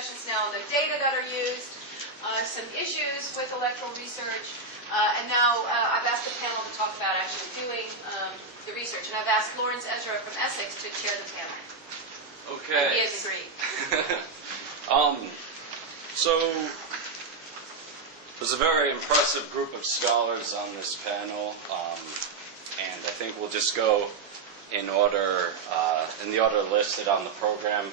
sessions now on the data that are used, some issues with electoral research, and now I've asked the panel to talk about actually doing the research. And I've asked Lawrence Ezra from Essex to chair the panel. Okay. And he has agreed. So there's a very impressive group of scholars on this panel, and I think we'll just go in order, in the order listed on the program.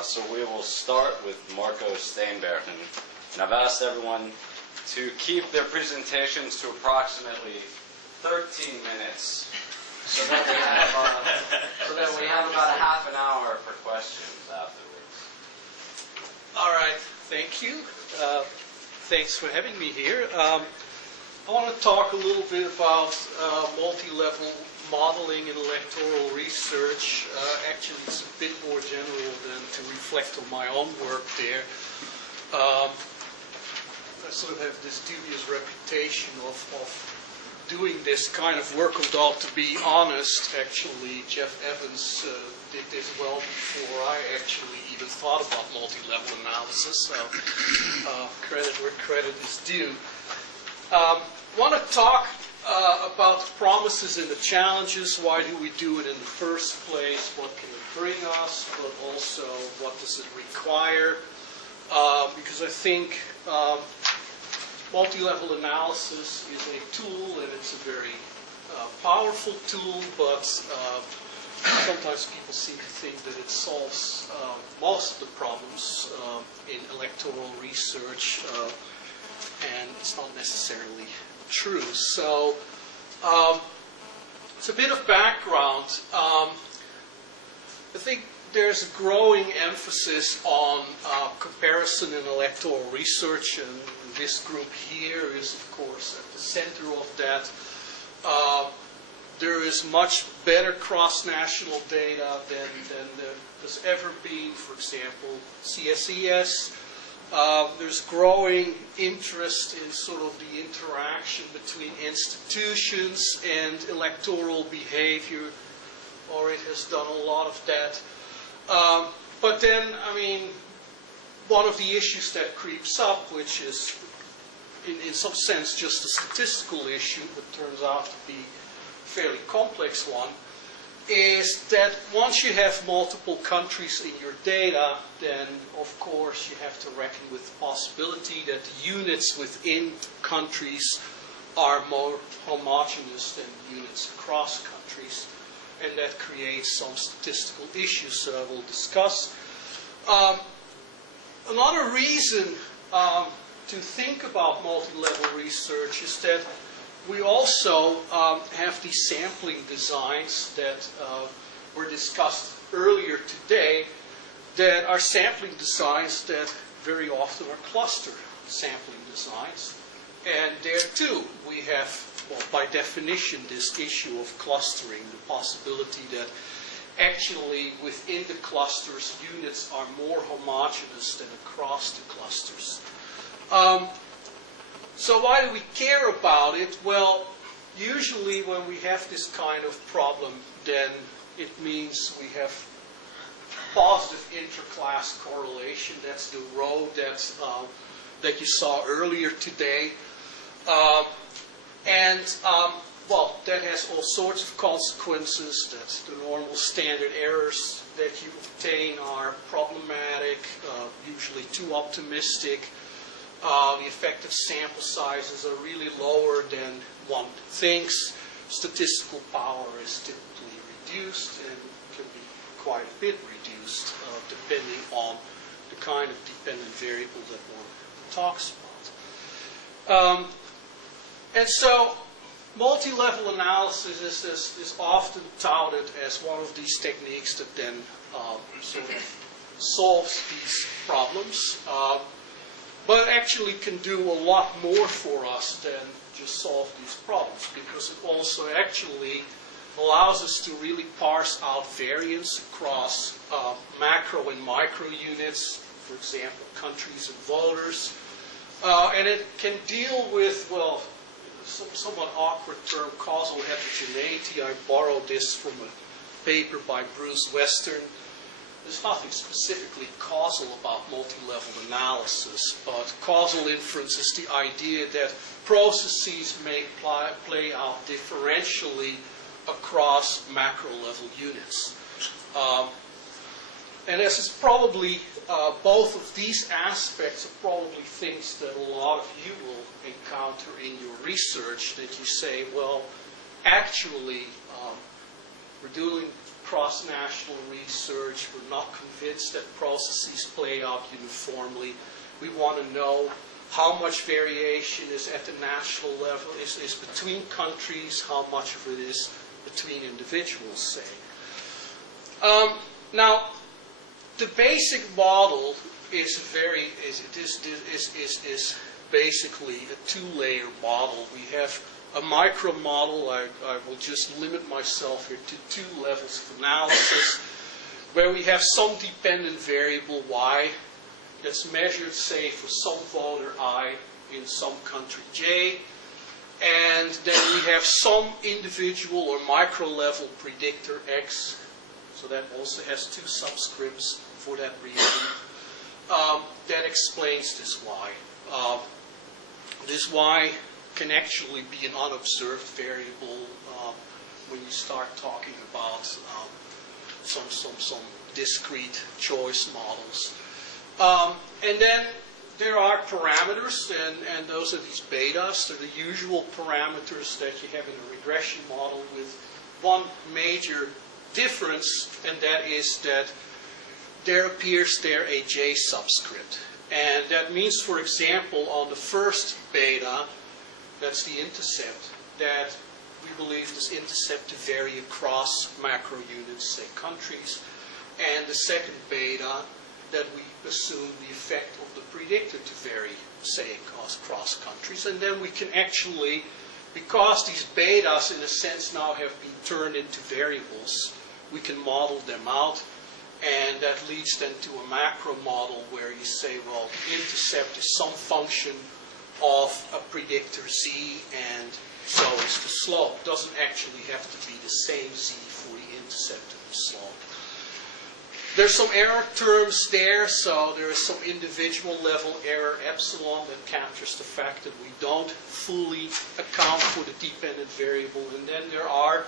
So we will start with Marco Steenbergen, and I've asked everyone to keep their presentations to approximately 13 minutes, so that we have about a half an hour for questions afterwards. All right, thank you. Thanks for having me here. I want to talk a little bit about multi-level modeling in electoral research. Actually, it's a bit more general than to reflect on my own work there. I sort of have this dubious reputation of doing this kind of work, although to be honest, actually, Jeff Evans did this well before I actually even thought about multi-level analysis, so credit where credit is due. I want to talk about the promises and the challenges. Why do we do it in the first place? What can it bring us? But also, what does it require? Because I think multi-level analysis is a tool, and it's a very powerful tool, but sometimes people seem to think that it solves most of the problems in electoral research, and it's not necessarily true. So it's a bit of background. I think there's a growing emphasis on comparison in electoral research, and this group here is, of course, at the center of that. There is much better cross-national data than there's ever been. For example, CSES. There's growing interest in sort of the interaction between institutions and electoral behavior. Orit has done a lot of that. But then, I mean, one of the issues that creeps up, which is in some sense just a statistical issue, but turns out to be a fairly complex one, is that once you have multiple countries in your data, then of course you have to reckon with the possibility that the units within countries are more homogeneous than units across countries, and that creates some statistical issues that I will discuss. Another reason to think about multi-level research is that we also have these sampling designs that were discussed earlier today, that are sampling designs that very often are cluster sampling designs. And there too we have, well, by definition, this issue of clustering, the possibility that actually within the clusters units are more homogeneous than across the clusters. So why do we care about it? Well, usually when we have this kind of problem, then it means we have positive interclass correlation. That's the row that you saw earlier today. Well, that has all sorts of consequences. That the normal standard errors that you obtain are problematic, usually too optimistic. The effective sample sizes are really lower than one thinks. Statistical power is typically reduced and can be quite a bit reduced depending on the kind of dependent variable that one talks about. And so multi-level analysis is often touted as one of these techniques that then sort of solves these problems. But actually can do a lot more for us than just solve these problems, because it also actually allows us to really parse out variance across macro and micro units, for example, countries and voters. And it can deal with, well, somewhat awkward term, causal heterogeneity. I borrowed this from a paper by Bruce Western. there's nothing specifically causal about multi-level analysis, but causal inference is the idea that processes may play out differentially across macro-level units. And this is probably, both of these aspects are probably things that a lot of you will encounter in your research, that you say, well, actually, we're doing cross-national research, we're not convinced that processes play out uniformly. We want to know how much variation is at the national level, is between countries, how much of it is between individuals, say. Now, the basic model is basically a two-layer model. We have a micro model. I will just limit myself here to two levels of analysis, where we have some dependent variable y that's measured, say, for some voter I in some country J, and then we have some individual or micro level predictor x, so that also has two subscripts for that reason, that explains this y. This y can actually be an unobserved variable when you start talking about some discrete choice models. And then there are parameters, and those are these betas. They're the usual parameters that you have in a regression model, with one major difference, and that is that there appears there a J subscript. And that means, for example, on the first beta, that's the intercept, that we believe this intercept to vary across macro units, say countries, and the second beta, that we assume the effect of the predictor to vary, say, across countries. And then we can actually, because these betas in a sense now have been turned into variables, we can model them out, and that leads then to a macro model where you say, well, the intercept is some function of a predictor z, and so is the slope. It doesn't actually have to be the same z for the intercept and the slope. There's some error terms there, so there is some individual level error epsilon that captures the fact that we don't fully account for the dependent variable, and then there are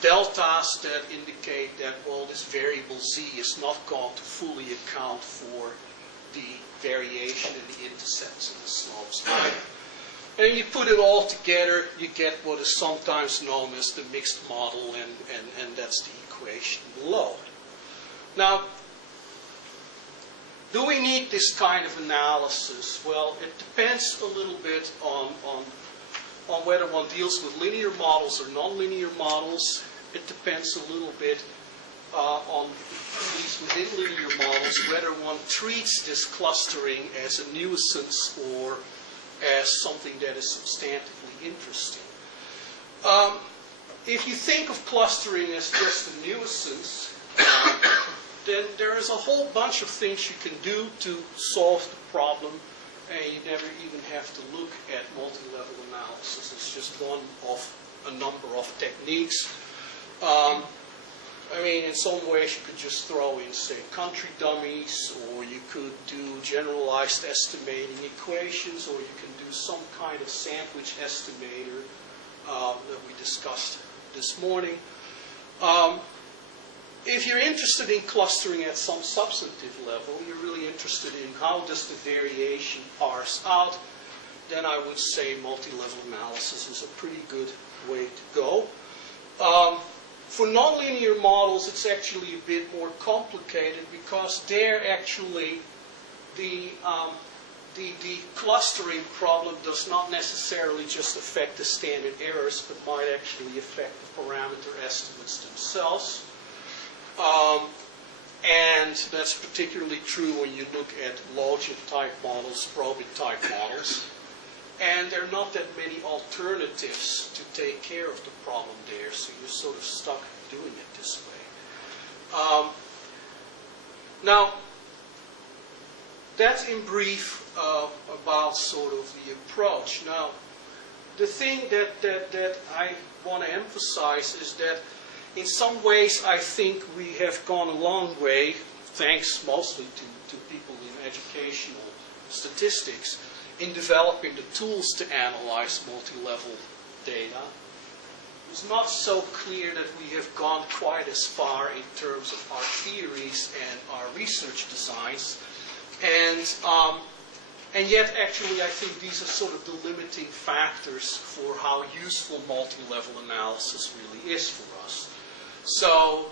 deltas that indicate that, well, this variable z is not going to fully account for the variation in the intercepts and the slopes. And you put it all together, you get what is sometimes known as the mixed model, and that's the equation below. Now, do we need this kind of analysis? Well, it depends a little bit on whether one deals with linear models or nonlinear models. It depends a little bit on, at least within linear models, whether one treats this clustering as a nuisance or as something that is substantively interesting. If you think of clustering as just a nuisance, then there is a whole bunch of things you can do to solve the problem, and you never even have to look at multi-level analysis. It's just one of a number of techniques. I mean, in some ways you could just throw in, say, country dummies, or you could do generalized estimating equations, or you can do some kind of sandwich estimator that we discussed this morning. If you're interested in clustering at some substantive level, you're really interested in how does the variation parse out, then I would say multi-level analysis is a pretty good way to go. For nonlinear models, it's actually a bit more complicated, because there actually the clustering problem does not necessarily just affect the standard errors, but might actually affect the parameter estimates themselves. And that's particularly true when you look at logit-type models, probit-type models. And there are not that many alternatives to take care of the problem there, so you're sort of stuck doing it this way. Now, that's in brief about sort of the approach. Now, the thing that I want to emphasize is that in some ways I think we have gone a long way thanks mostly to people in educational statistics, in developing the tools to analyze multi-level data. It's not so clear that we have gone quite as far in terms of our theories and our research designs. And yet, actually, I think these are sort of the limiting factors for how useful multi-level analysis really is for us. So,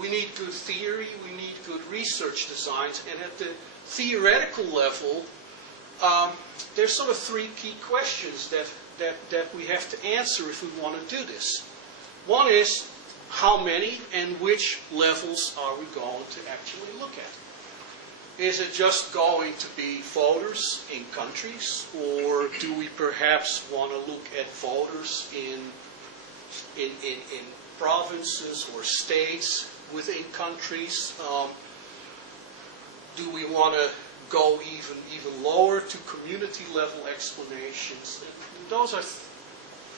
we need good theory, we need good research designs, and at the theoretical level, there's sort of three key questions that we have to answer if we want to do this. One is, how many and which levels are we going to actually look at? Is it just going to be voters in countries, or do we perhaps want to look at voters in provinces or states within countries? Do we want to go even lower to community level explanations? And those are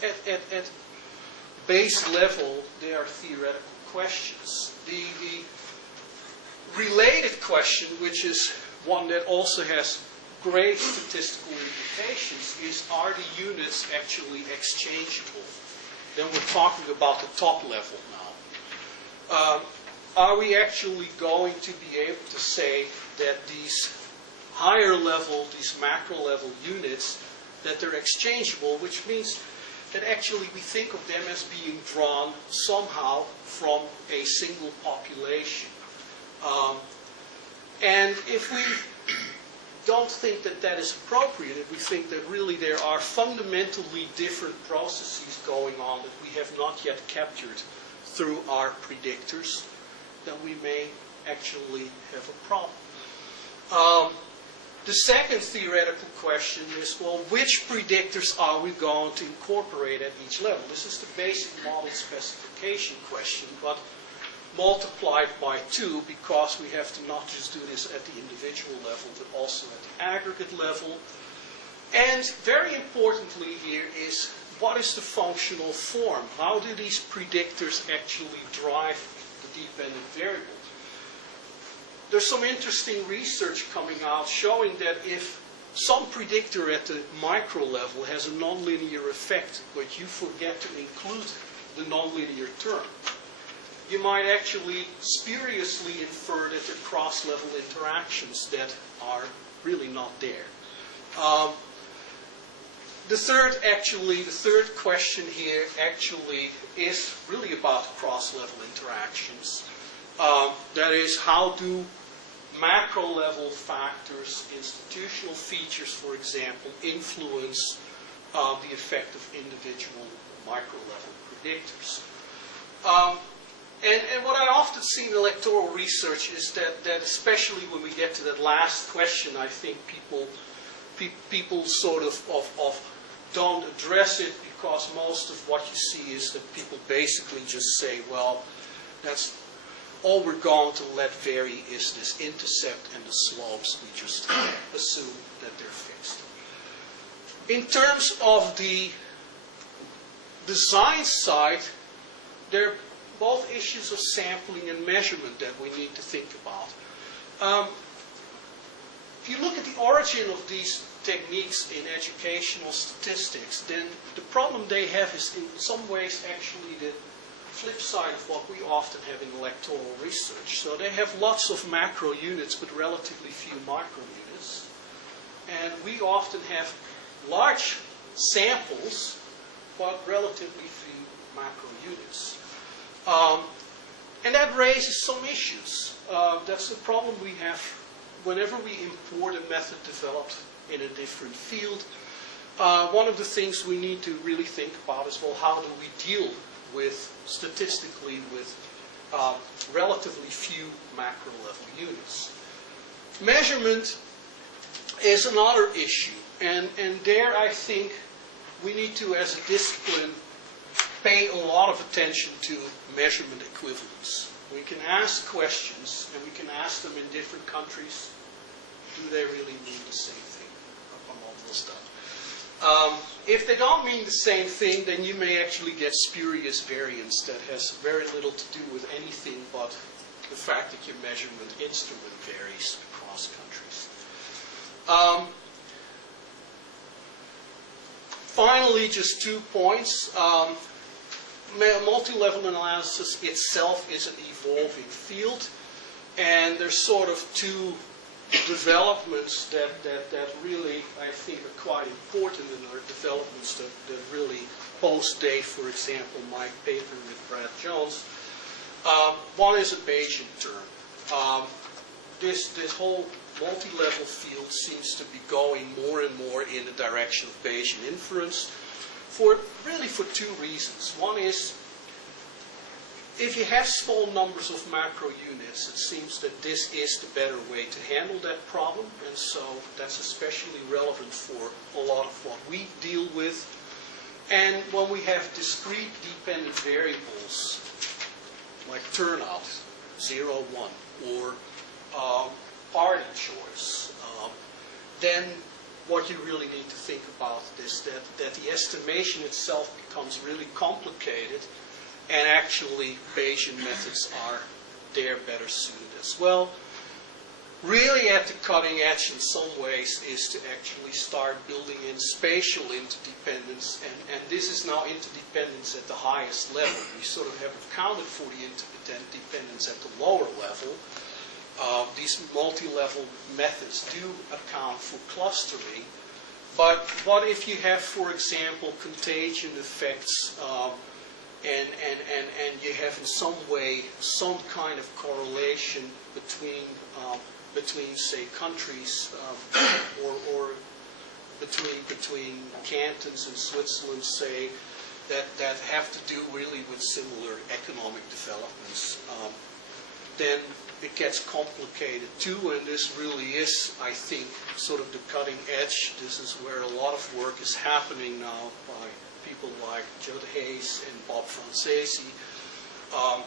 at base level, they are theoretical questions. The related question, which is one that also has great statistical implications, is, are the units actually exchangeable? Then we're talking about the top level now. Are we actually going to be able to say that these higher level, these macro level units, that they're exchangeable, which means that actually we think of them as being drawn somehow from a single population. And if we don't think that that is appropriate, if we think that really there are fundamentally different processes going on that we have not yet captured through our predictors, then we may actually have a problem. The second theoretical question is, well, which predictors are we going to incorporate at each level? This is the basic model specification question, but multiplied by 2, because we have to not just do this at the individual level, but also at the aggregate level. And very importantly here is, what is the functional form? How do these predictors actually drive the dependent variable? There's some interesting research coming out showing that if some predictor at the micro level has a nonlinear effect, but you forget to include the nonlinear term, you might actually spuriously infer that there are cross-level interactions that are really not there. The third question here actually is really about cross-level interactions. That is, how do macro-level factors, institutional features, for example, influence the effect of individual micro-level predictors? And what I often see in electoral research is that especially when we get to that last question, I think people sort of don't address it, because most of what you see is that people basically just say, well, that's all we're going to let vary is this intercept and the slopes. We just assume that they're fixed. In terms of the design side, there are both issues of sampling and measurement that we need to think about. If you look at the origin of these techniques in educational statistics, then the problem they have is in some ways actually the flip side of what we often have in electoral research. So they have lots of macro units but relatively few micro units. And we often have large samples but relatively few macro units. And that raises some issues. That's the problem we have whenever we import a method developed in a different field. One of the things we need to really think about is, well, how do we deal with, statistically, with relatively few macro level units. Measurement is another issue, and there I think we need to, as a discipline, pay a lot of attention to measurement equivalence. We can ask questions, and we can ask them in different countries. Do they really mean the same thing? Among all stuff. If they don't mean the same thing, then you may actually get spurious variance that has very little to do with anything but the fact that your measurement instrument varies across countries. Finally, just 2 points. Multi-level analysis itself is an evolving field, and there's sort of 2 developments that really, I think, are quite important and are developments that really post-date, for example, my paper with Brad Jones. One is a Bayesian term. This whole multi-level field seems to be going more and more in the direction of Bayesian inference really for 2 reasons. One is, if you have small numbers of macro units, it seems that this is the better way to handle that problem, and so that's especially relevant for a lot of what we deal with. And when we have discrete dependent variables, like turnout, 0, 1, or party choice, then what you really need to think about is that the estimation itself becomes really complicated, and actually Bayesian methods are there better suited as well. Really at the cutting edge in some ways is to actually start building in spatial interdependence, and this is now interdependence at the highest level. We sort of have accounted for the interdependence at the lower level. These multi-level methods do account for clustering, but what if you have, for example, contagion effects, and you have in some way some kind of correlation between say countries, or between cantons in Switzerland, say, that have to do really with similar economic developments, then it gets complicated too, and this really is, I think, sort of the cutting edge. This is where a lot of work is happening now by people like Judd Hayes and Bob Francesi,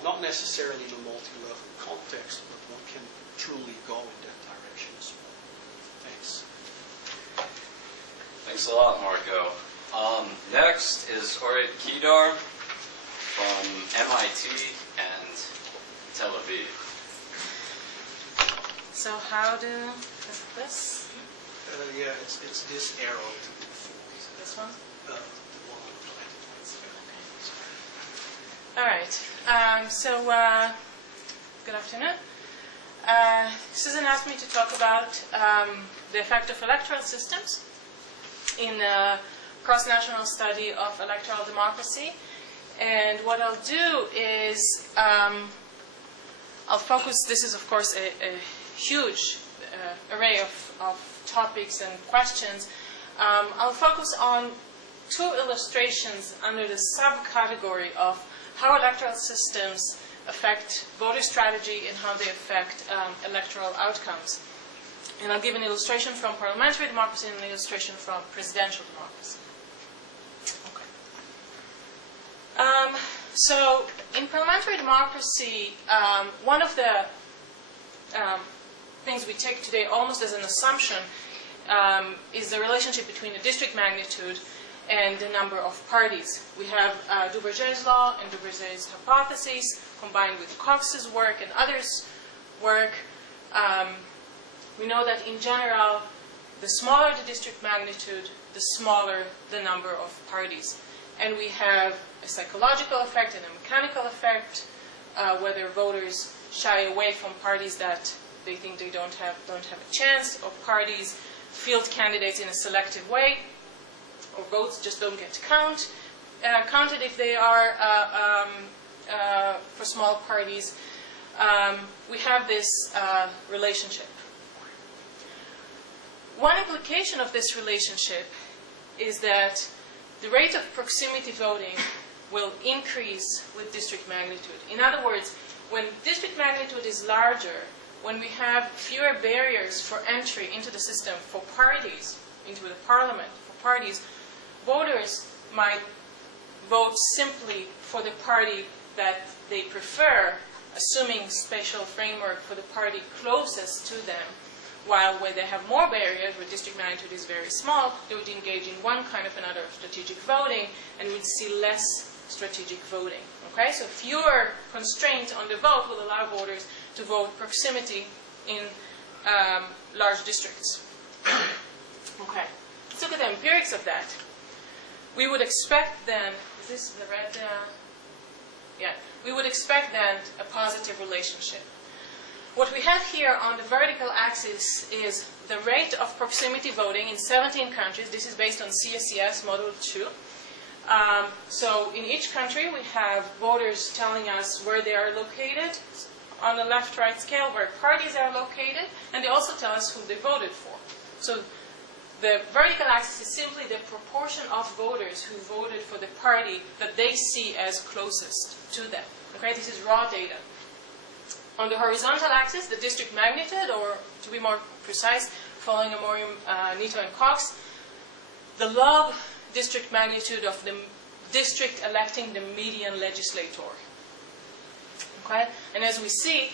not necessarily in a multi-level context, but one can truly go in that direction as well. Thanks. Thanks a lot, Marco. Next is Orit Kedar from MIT and Tel Aviv. So how is it this? Yeah, it's this arrow to the forward. This one? The one on the All right. Good afternoon. Susan asked me to talk about the effect of electoral systems in a cross-national study of electoral democracy. And what I'll do is I'll focus, this is of course a huge array of topics and questions. I'll focus on 2 illustrations under the subcategory of how electoral systems affect voter strategy and how they affect electoral outcomes. And I'll give an illustration from parliamentary democracy and an illustration from presidential democracy. Okay. So in parliamentary democracy, one of the things we take today almost as an assumption is the relationship between the district magnitude and the number of parties. We have Duverger's law and Duverger's hypotheses combined with Cox's work and others' work. We know that in general, the smaller the district magnitude, the smaller the number of parties. And we have a psychological effect and a mechanical effect, whether voters shy away from parties that they think they don't have a chance, or parties field candidates in a selective way, or votes just don't get counted if they are for small parties. We have this relationship. One implication of this relationship is that the rate of proximity voting will increase with district magnitude. In other words, when district magnitude is larger, when we have fewer barriers for entry into the system for parties, into the parliament, for parties, voters might vote simply for the party that they prefer, assuming spatial framework for the party closest to them, while where they have more barriers, where district magnitude is very small, they would engage in one kind of another of strategic voting, and we'd see less strategic voting. Okay, so fewer constraints on the vote will allow voters to vote proximity in large districts. Okay, let's look at the empirics of that. We would expect then, is this the red? Yeah, we would expect then a positive relationship. What we have here on the vertical axis is the rate of proximity voting in 17 countries. This is based on CSCS Model 2. So in each country we have voters telling us where they are located on the left-right scale, where parties are located, and they also tell us who they voted for. So the vertical axis is simply the proportion of voters who voted for the party that they see as closest to them. Okay, this is raw data. On the horizontal axis, the district magnitude, or to be more precise, following Amorium, Nito, and Cox, the log district magnitude of the district electing the median legislator. Okay? And as we see,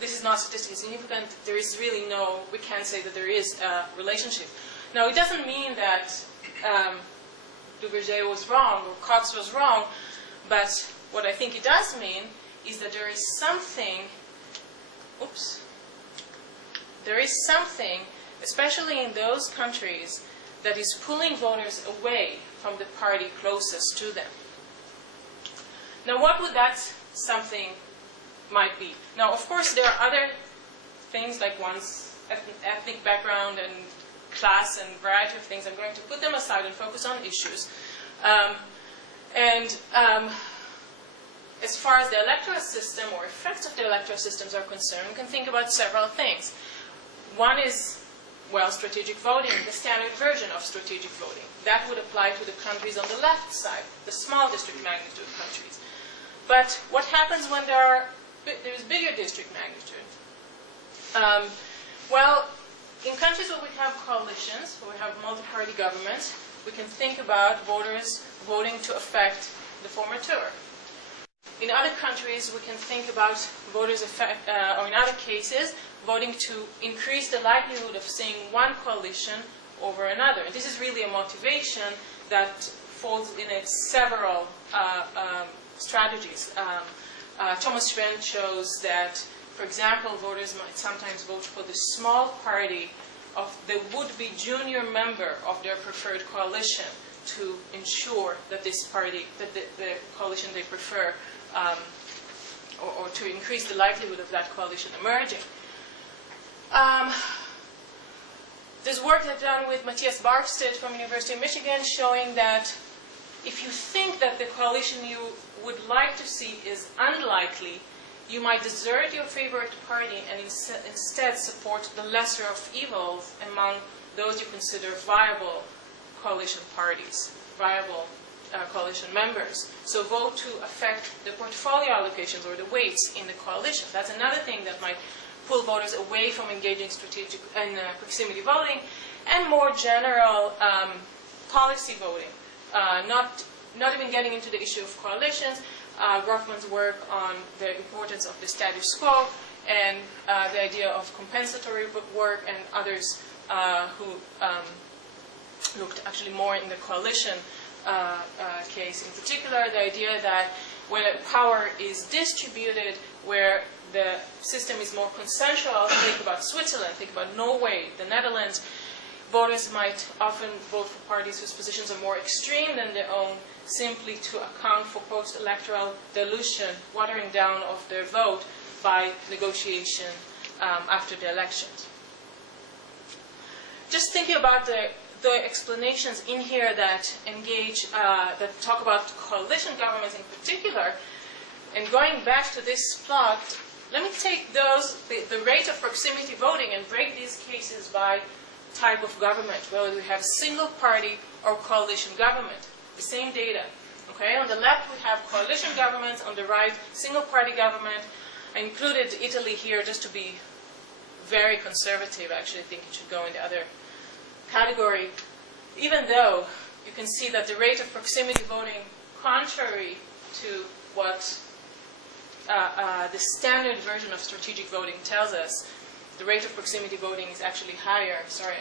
this is not statistically significant. There is really no, we can't say that there is a relationship. Now, it doesn't mean that Duverger was wrong or Cox was wrong, but what I think it does mean is that there is something, there is something, especially in those countries, that is pulling voters away from the party closest to them. Now, what would that something might be? Now, of course, there are other things like one's ethnic background and class and variety of things. I'm going to put them aside and focus on issues. As far as the electoral system or effects of the electoral systems are concerned, we can think about several things. One is, well, strategic voting, the standard version of strategic voting. That would apply to the countries on the left side, the small district magnitude countries. But what happens when there's bigger district magnitude? Well, in countries where we have coalitions, where we have multi-party governments, we can think about voters voting to affect the former tour. In other countries, we can think about voters, or in other cases, voting to increase the likelihood of seeing one coalition over another. And this is really a motivation that folds in several strategies. Thomas Schmitt shows that, for example, voters might sometimes vote for the small party of the would-be junior member of their preferred coalition to ensure that this party, that the coalition they prefer, or to increase the likelihood of that coalition emerging. There's work that's done with Matthias Barkstedt from University of Michigan showing that if you think that the coalition you would like to see is unlikely, you might desert your favorite party and instead support the lesser of evils among those you consider viable coalition parties, viable coalition members. So vote to affect the portfolio allocations or the weights in the coalition. That's another thing that might pull voters away from engaging strategic and proximity voting, and more general policy voting. Not even getting into the issue of coalitions. Groffman's work on the importance of the status quo and the idea of compensatory work, and others who looked actually more in the coalition case in particular, the idea that when power is distributed, where the system is more consensual, think about Switzerland, think about Norway, the Netherlands, voters might often vote for parties whose positions are more extreme than their own, simply to account for post-electoral dilution, watering down of their vote by negotiation after the elections. Just thinking about the explanations in here that engage, that talk about coalition governments in particular, and going back to this plot, let me take the rate of proximity voting and break these cases by type of government, whether we have single party or coalition government. The same data. Okay, on the left we have coalition governments, on the right single party government. I included Italy here just to be very conservative. I actually think it should go in the other category, even though you can see that the rate of proximity voting, contrary to what the standard version of strategic voting tells us, the rate of proximity voting is actually higher. Sorry,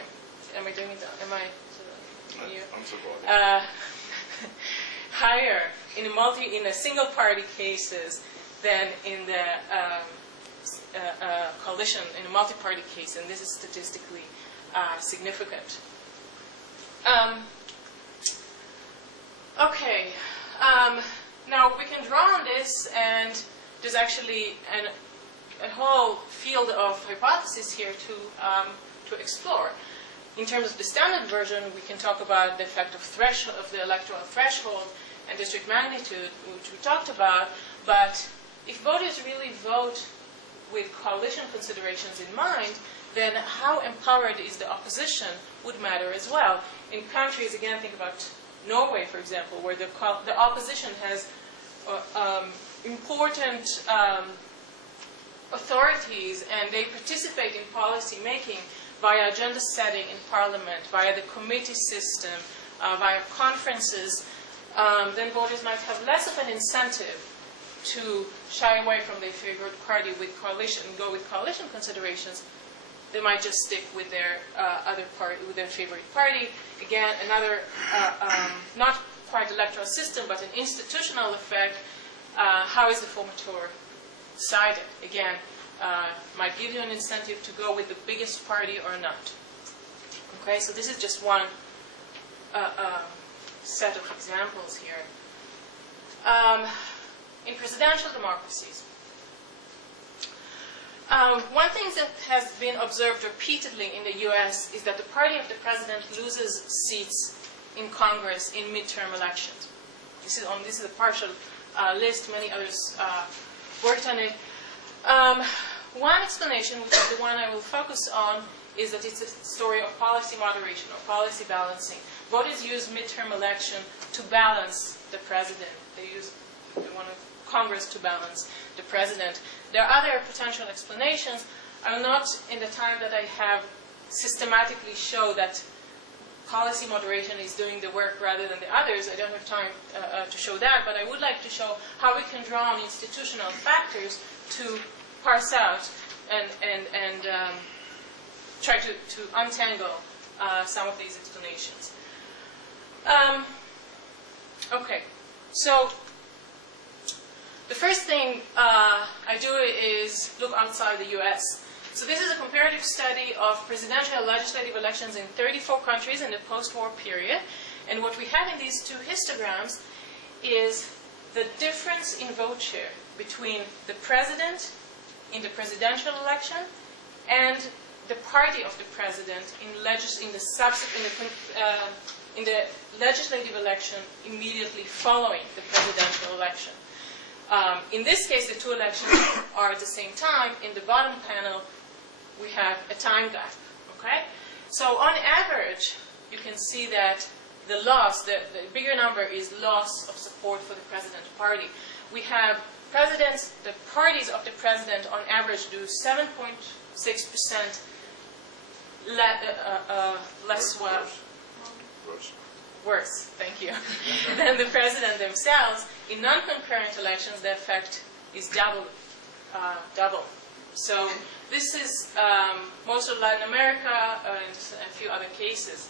am I doing it? Am I? I'm supporting. Higher in a single party cases than in the coalition in a multi-party case, and this is statistically significant. Okay, now we can draw on this, and there's actually a whole field of hypotheses here to explore. In terms of the standard version, we can talk about the effect of the electoral threshold and district magnitude, which we talked about, but if voters really vote with coalition considerations in mind, then how empowered is the opposition would matter as well. In countries, again, think about Norway, for example, where the opposition has important authorities, and they participate in policy making via agenda setting in parliament, via the committee system, via conferences, then voters might have less of an incentive to shy away from their favorite party with coalition and go with coalition considerations. They might just stick with their with their favorite party. Again, another not quite electoral system, but an institutional effect. How is the formateur decided? Again, might give you an incentive to go with the biggest party or not. Okay, so this is just one set of examples here. In presidential democracies, one thing that has been observed repeatedly in the US is that the party of the president loses seats in Congress in midterm elections. This is a partial list. Many others worked on it. One explanation, which is the one I will focus on, is that it's a story of policy moderation or policy balancing. Voters use midterm election to balance the president. They want Congress to balance the president. There are other potential explanations. I will not, in the time that I have, systematically show that policy moderation is doing the work rather than the others. I don't have time to show that, but I would like to show how we can draw on institutional factors to parse out and try to untangle some of these explanations. Okay, so the first thing I do is look outside the US. So this is a comparative study of presidential and legislative elections in 34 countries in the post-war period. And what we have in these two histograms is the difference in vote share between the president in the presidential election and the party of the president in the legislative election immediately following the presidential election. In this case, the two elections are at the same time. In the bottom panel, we have a time gap. Okay? So on average, you can see that the loss, the bigger number is loss of support for the president party. We have presidents, the parties of the president on average do 7.6% less well. Worse, thank you, than the president themselves. In non-concurrent elections, the effect is double. So this is most of Latin America and a few other cases.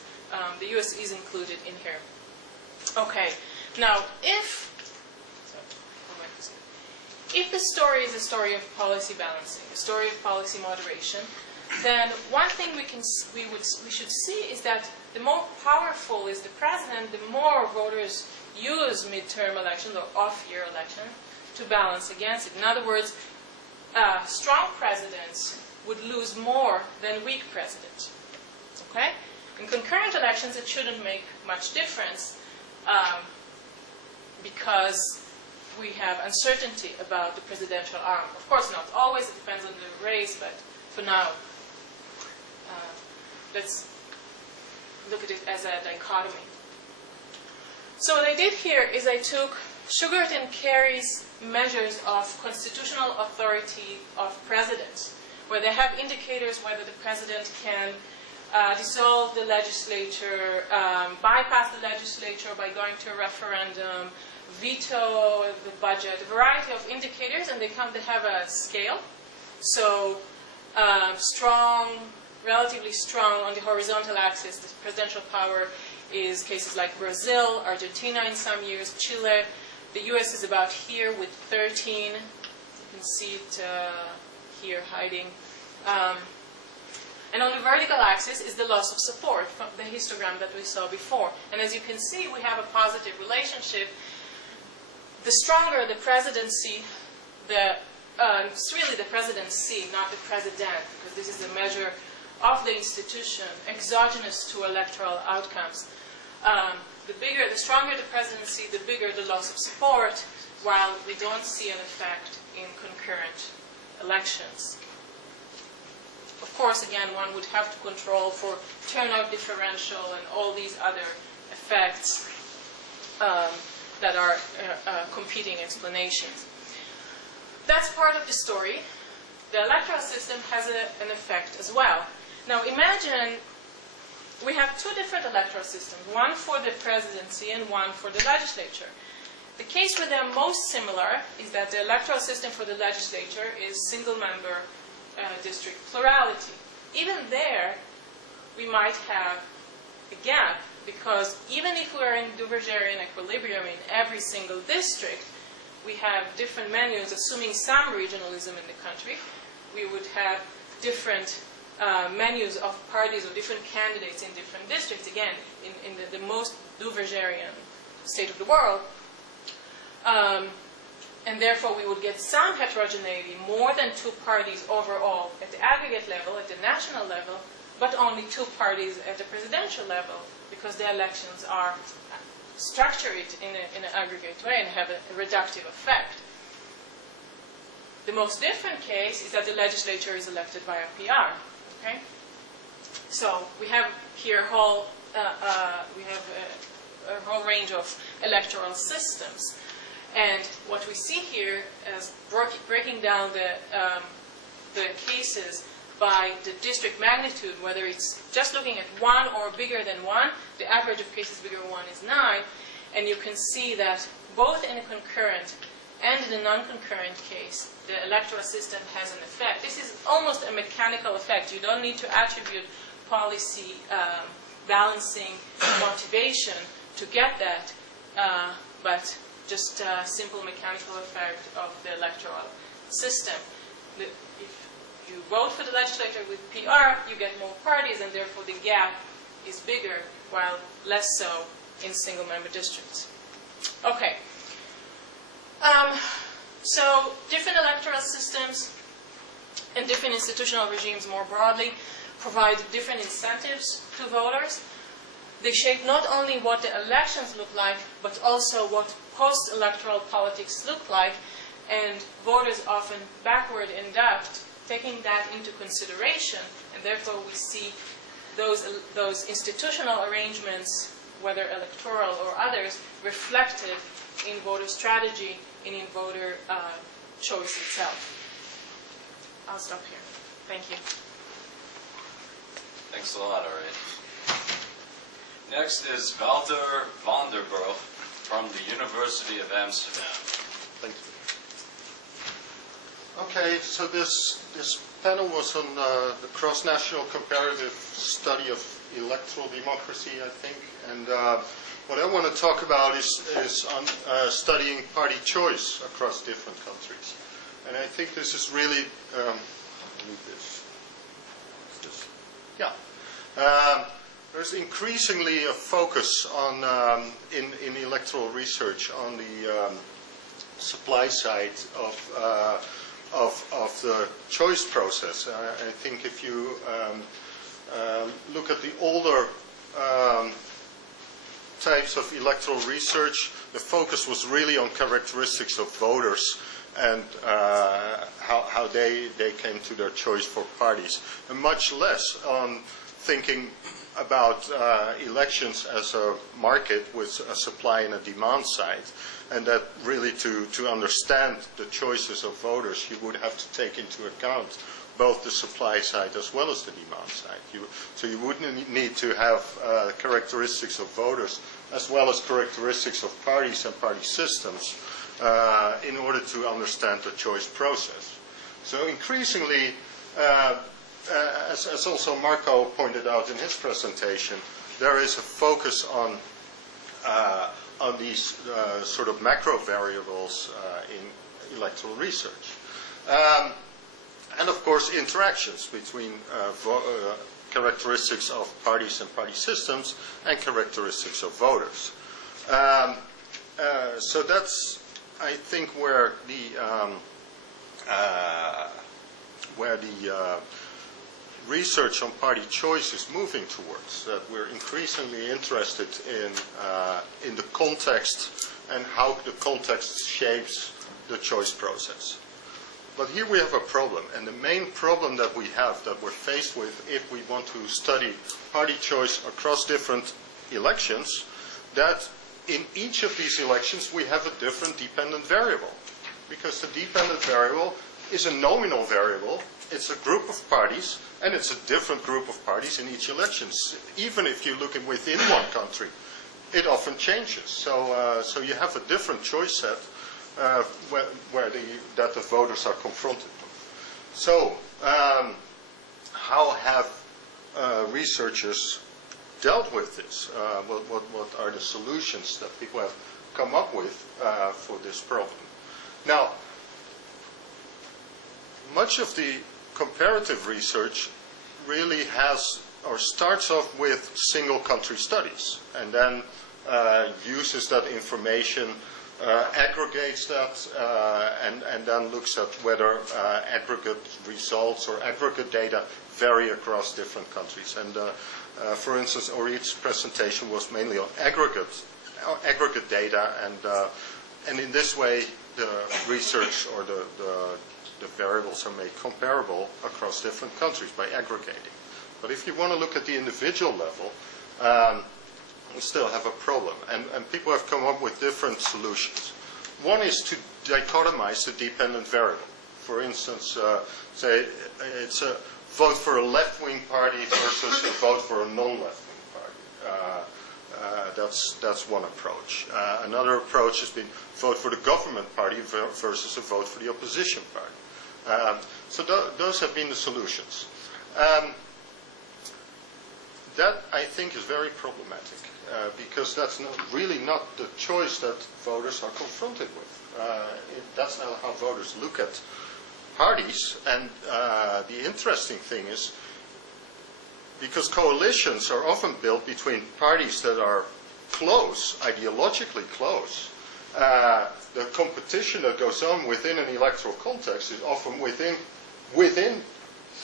The US is included in here. Okay, now if the story is a story of policy balancing, a story of policy moderation, then one thing we should see is that the more powerful is the president, the more voters use midterm elections or off-year elections to balance against it. In other words, strong presidents would lose more than weak presidents. Okay? In concurrent elections, it shouldn't make much difference because we have uncertainty about the presidential arm. Of course, not always. It depends on the race, but for now, let's look at it as a dichotomy. So what I did here is I took Shugart and Carey's measures of constitutional authority of presidents, where they have indicators whether the president can dissolve the legislature, bypass the legislature by going to a referendum, veto the budget, a variety of indicators, and they have a scale. So strong, relatively strong on the horizontal axis, the presidential power is cases like Brazil, Argentina in some years, Chile. The US is about here with 13. You can see it here hiding. And on the vertical axis is the loss of support from the histogram that we saw before. And as you can see, we have a positive relationship. The stronger the presidency, it's really the presidency, not the president, because this is a measure of the institution, exogenous to electoral outcomes. The stronger the presidency, the bigger the loss of support, while we don't see an effect in concurrent elections. Of course, again, one would have to control for turnout differential and all these other effects that are competing explanations. That's part of the story. The electoral system has an effect as well. Now imagine we have two different electoral systems, one for the presidency and one for the legislature. The case where they're most similar is that the electoral system for the legislature is single-member district plurality. Even there, we might have a gap, because even if we are in Duvergerian equilibrium in every single district, we have different menus, assuming some regionalism in the country. We would have different menus of parties or different candidates in different districts, again, in the most Duvergerian state of the world. And therefore, we would get some heterogeneity, more than two parties overall at the aggregate level, at the national level, but only two parties at the presidential level, because the elections are structured in an aggregate way and have a reductive effect. The most different case is that the legislature is elected by a PR. Okay, so we have here a whole range of electoral systems, and what we see here is breaking down the cases by the district magnitude, whether it's just looking at one or bigger than one. The average of cases bigger than 1 is 9, and you can see that both in a concurrent and in a non-concurrent case, the electoral system has an effect. This is almost a mechanical effect. You don't need to attribute policy balancing motivation to get that, but just a simple mechanical effect of the electoral system. If you vote for the legislature with PR, you get more parties, and therefore the gap is bigger, while less so in single-member districts. Okay. So different electoral systems and different institutional regimes more broadly provide different incentives to voters. They shape not only what the elections look like, but also what post-electoral politics look like, and voters often backward induct, taking that into consideration, and therefore we see those institutional arrangements, whether electoral or others, reflected in voter strategy and in voter choice itself. I'll stop here. Thank you. Thanks a lot, Orit. Next is Wouter van der Brug from the University of Amsterdam. Thank you. Okay, so this panel was on the cross-national comparative study of electoral democracy, I think, and what I want to talk about is on studying party choice across different countries. And I think this is really, there's increasingly a focus on, in electoral research on the supply side of the choice process. I think if you look at the older types of electoral research, the focus was really on characteristics of voters and how they came to their choice for parties, and much less on thinking about elections as a market with a supply and a demand side, and that really to understand the choices of voters, you would have to take into account both the supply side as well as the demand side. So you wouldn't need to have characteristics of voters as well as characteristics of parties and party systems in order to understand the choice process. So increasingly, as also Marco pointed out in his presentation, there is a focus on these sort of macro variables in electoral research. And of course, interactions between characteristics of parties and party systems and characteristics of voters. So that's, I think, where the research on party choice is moving towards. That we're increasingly interested in the context and how the context shapes the choice process. But here we have a problem, and the main problem that we have, that we're faced with if we want to study party choice across different elections, that in each of these elections we have a different dependent variable. Because the dependent variable is a nominal variable, it's a group of parties, and it's a different group of parties in each election. Even if you look within one country, it often changes. So you have a different choice set that the voters are confronted with. So, how have researchers dealt with this? What are the solutions that people have come up with for this problem? Now, much of the comparative research really has or starts off with single country studies, and then uses that information, aggregates that, and then looks at whether aggregate results or aggregate data vary across different countries. And for instance, Orit's presentation was mainly on aggregate data, and in this way the research or the variables are made comparable across different countries by aggregating. But if you want to look at the individual level, we still have a problem, and people have come up with different solutions. One is to dichotomize the dependent variable. For instance, say it's a vote for a left-wing party versus a vote for a non-left-wing party. That's one approach. Another approach has been vote for the government party versus a vote for the opposition party. So those have been the solutions. That, I think, is very problematic. Because that's really not the choice that voters are confronted with. That's not how voters look at parties. And the interesting thing is, because coalitions are often built between parties that are close, ideologically close, the competition that goes on within an electoral context is often within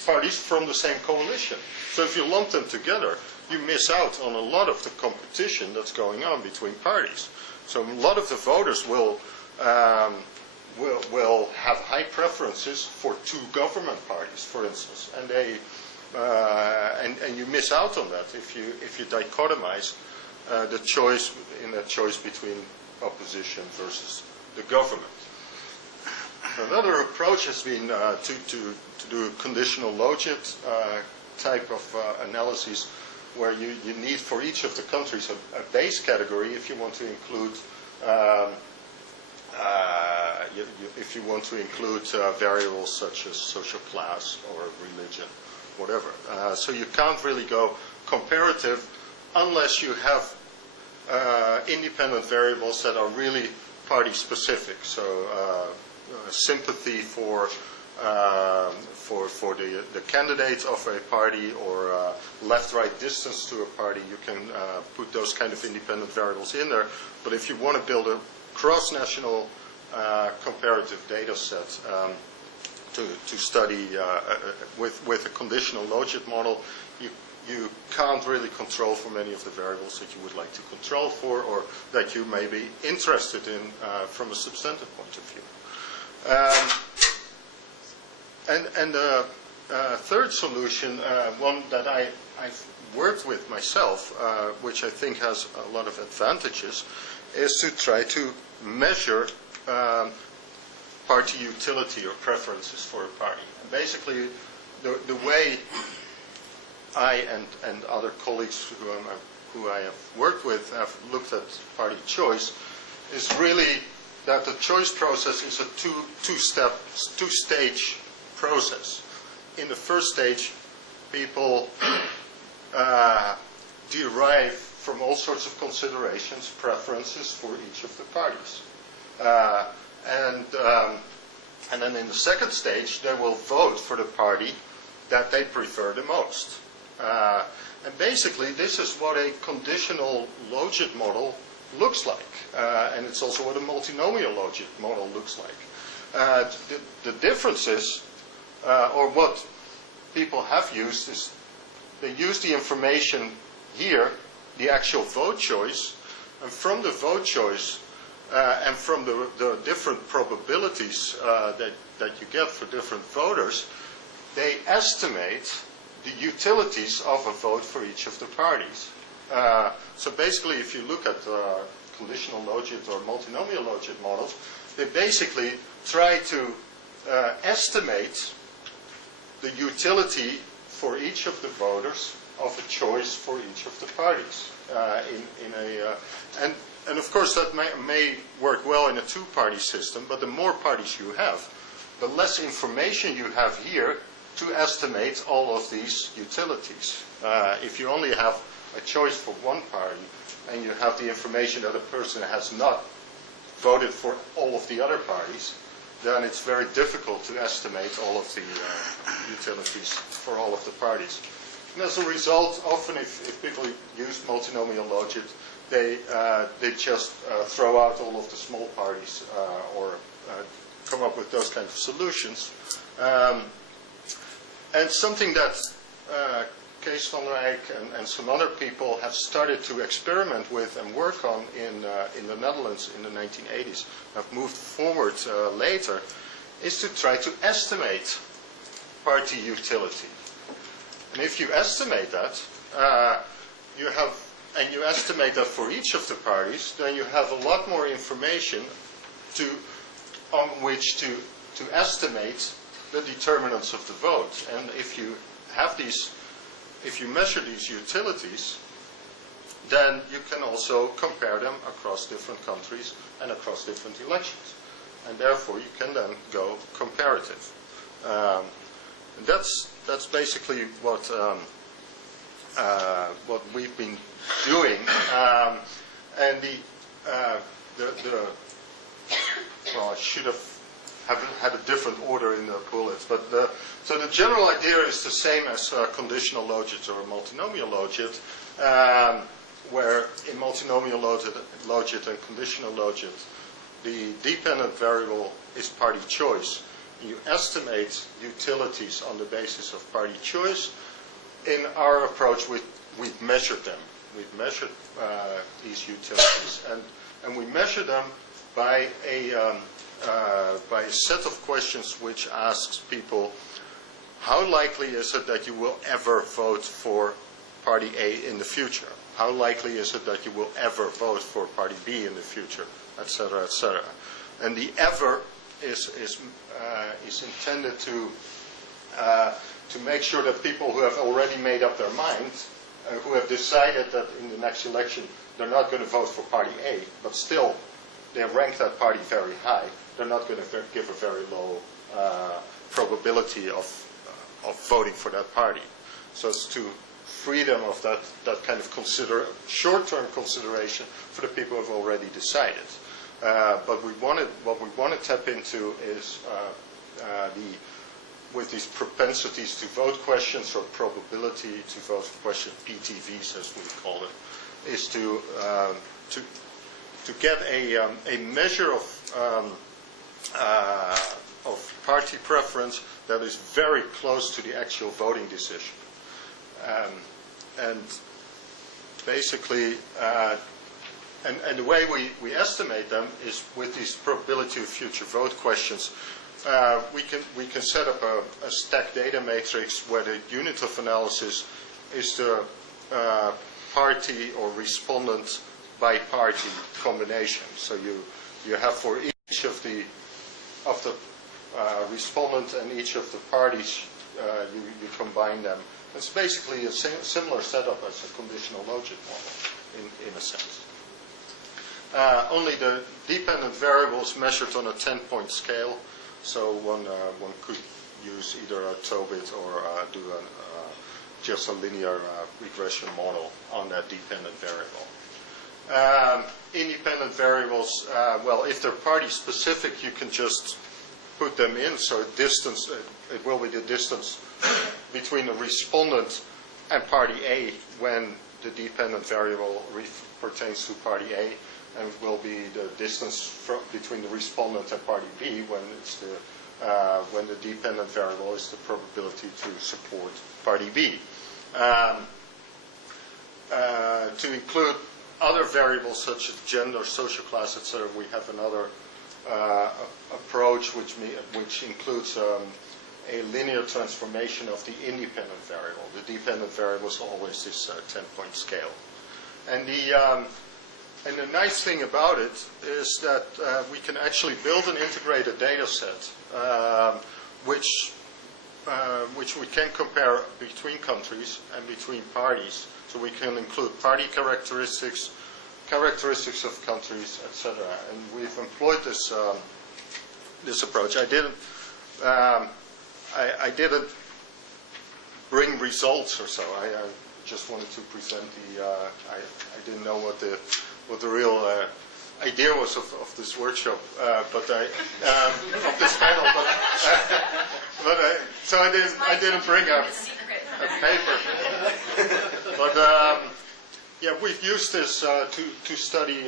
parties from the same coalition. So if you lump them together, you miss out on a lot of the competition that's going on between parties. So a lot of the voters will have high preferences for two government parties, for instance, and they and you miss out on that if you dichotomize the choice between opposition versus the government. Another approach has been to do a conditional logit type of analysis, where you need for each of the countries a base category if you want to include variables such as social class or religion, whatever. So you can't really go comparative unless you have independent variables that are really party specific. So sympathy for the candidate of a party, or left-right distance to a party, you can put those kind of independent variables in there. But if you want to build a cross-national comparative data set to study with a conditional logit model, you can't really control for many of the variables that you would like to control for, or that you may be interested in from a substantive point of view. And the third solution, one that I've worked with myself, which I think has a lot of advantages, is to try to measure party utility or preferences for a party. And basically, the way I and other colleagues who I have worked with have looked at party choice is really that the choice process is a two-stage process. In the first stage, people derive from all sorts of considerations preferences for each of the parties. And then in the second stage, they will vote for the party that they prefer the most. And basically, this is what a conditional logit model looks like. And it's also what a multinomial logit model looks like. The differences, or what people have used, is they use the information here, the actual vote choice, and from the vote choice and from the different probabilities that you get for different voters, they estimate the utilities of a vote for each of the parties. So basically, if you look at conditional logit or multinomial logit models, they basically try to estimate the utility for each of the voters of a choice for each of the parties. And of course that may work well in a two-party system, but the more parties you have, the less information you have here to estimate all of these utilities. If you only have a choice for one party and you have the information that a person has not voted for all of the other parties, then it's very difficult to estimate all of the utilities for all of the parties. And as a result, often if people use multinomial logit, they just throw out all of the small parties or come up with those kind of solutions. And something that Kees van Rijk and some other people have started to experiment with and work on in the Netherlands in the 1980s, have moved forward later, is to try to estimate party utility. And if you estimate that, and you estimate that for each of the parties, then you have a lot more information on which to estimate the determinants of the vote. And if you measure these utilities, then you can also compare them across different countries and across different elections. And therefore, you can then go comparative. And that's basically what we've been doing. And well, I should have had a different order in the bullets, but so the general idea is the same as conditional logit or multinomial logit, where in multinomial logit and conditional logit, the dependent variable is party choice. You estimate utilities on the basis of party choice. In our approach, we've measured them. We've measured these utilities, and we measure them by a set of questions which asks people, how likely is it that you will ever vote for party A in the future? How likely is it that you will ever vote for party B in the future, etc., etc. And the ever is intended to make sure that people who have already made up their mind, who have decided that in the next election they're not going to vote for party A, but still they rank that party very high, they're not going to give a very low probability of voting for that party. So it's to free them of that kind of short-term consideration for the people who have already decided. But what we want to tap into is with these propensities to vote questions or probability to vote questions, PTVs as we call it, is to get a measure of party preference that is very close to the actual voting decision. And basically, and the way we estimate them is with these probability of future vote questions. We can set up a stack data matrix where the unit of analysis is the party or respondent by party combination. So you have for each of the respondent and each of the parties, you combine them. It's basically a similar setup as a conditional logit model in a sense. Only the dependent variables measured on a 10-point scale. So one could use either a Tobit or do just a linear regression model on that dependent variable. Independent variables, well, if they're party specific, you can just put them in, so distance, it will be the distance between the respondent and party A when the dependent variable pertains to party A, and it will be the distance between the respondent and party B when it's when the dependent variable is the probability to support party B. To include other variables such as gender, social class, etc., we have another approach which includes a linear transformation of the independent variable. The dependent variable is always this 10-point scale. And the nice thing about it is that we can actually build an integrated data set which we can compare between countries and between parties. So we can include party characteristics, characteristics of countries, etc. And we've employed this this approach. I didn't bring results or so. I just wanted to present the. I didn't know what the real idea was of this workshop, but of this panel. So I didn't bring a paper. But yeah, we've used this to study,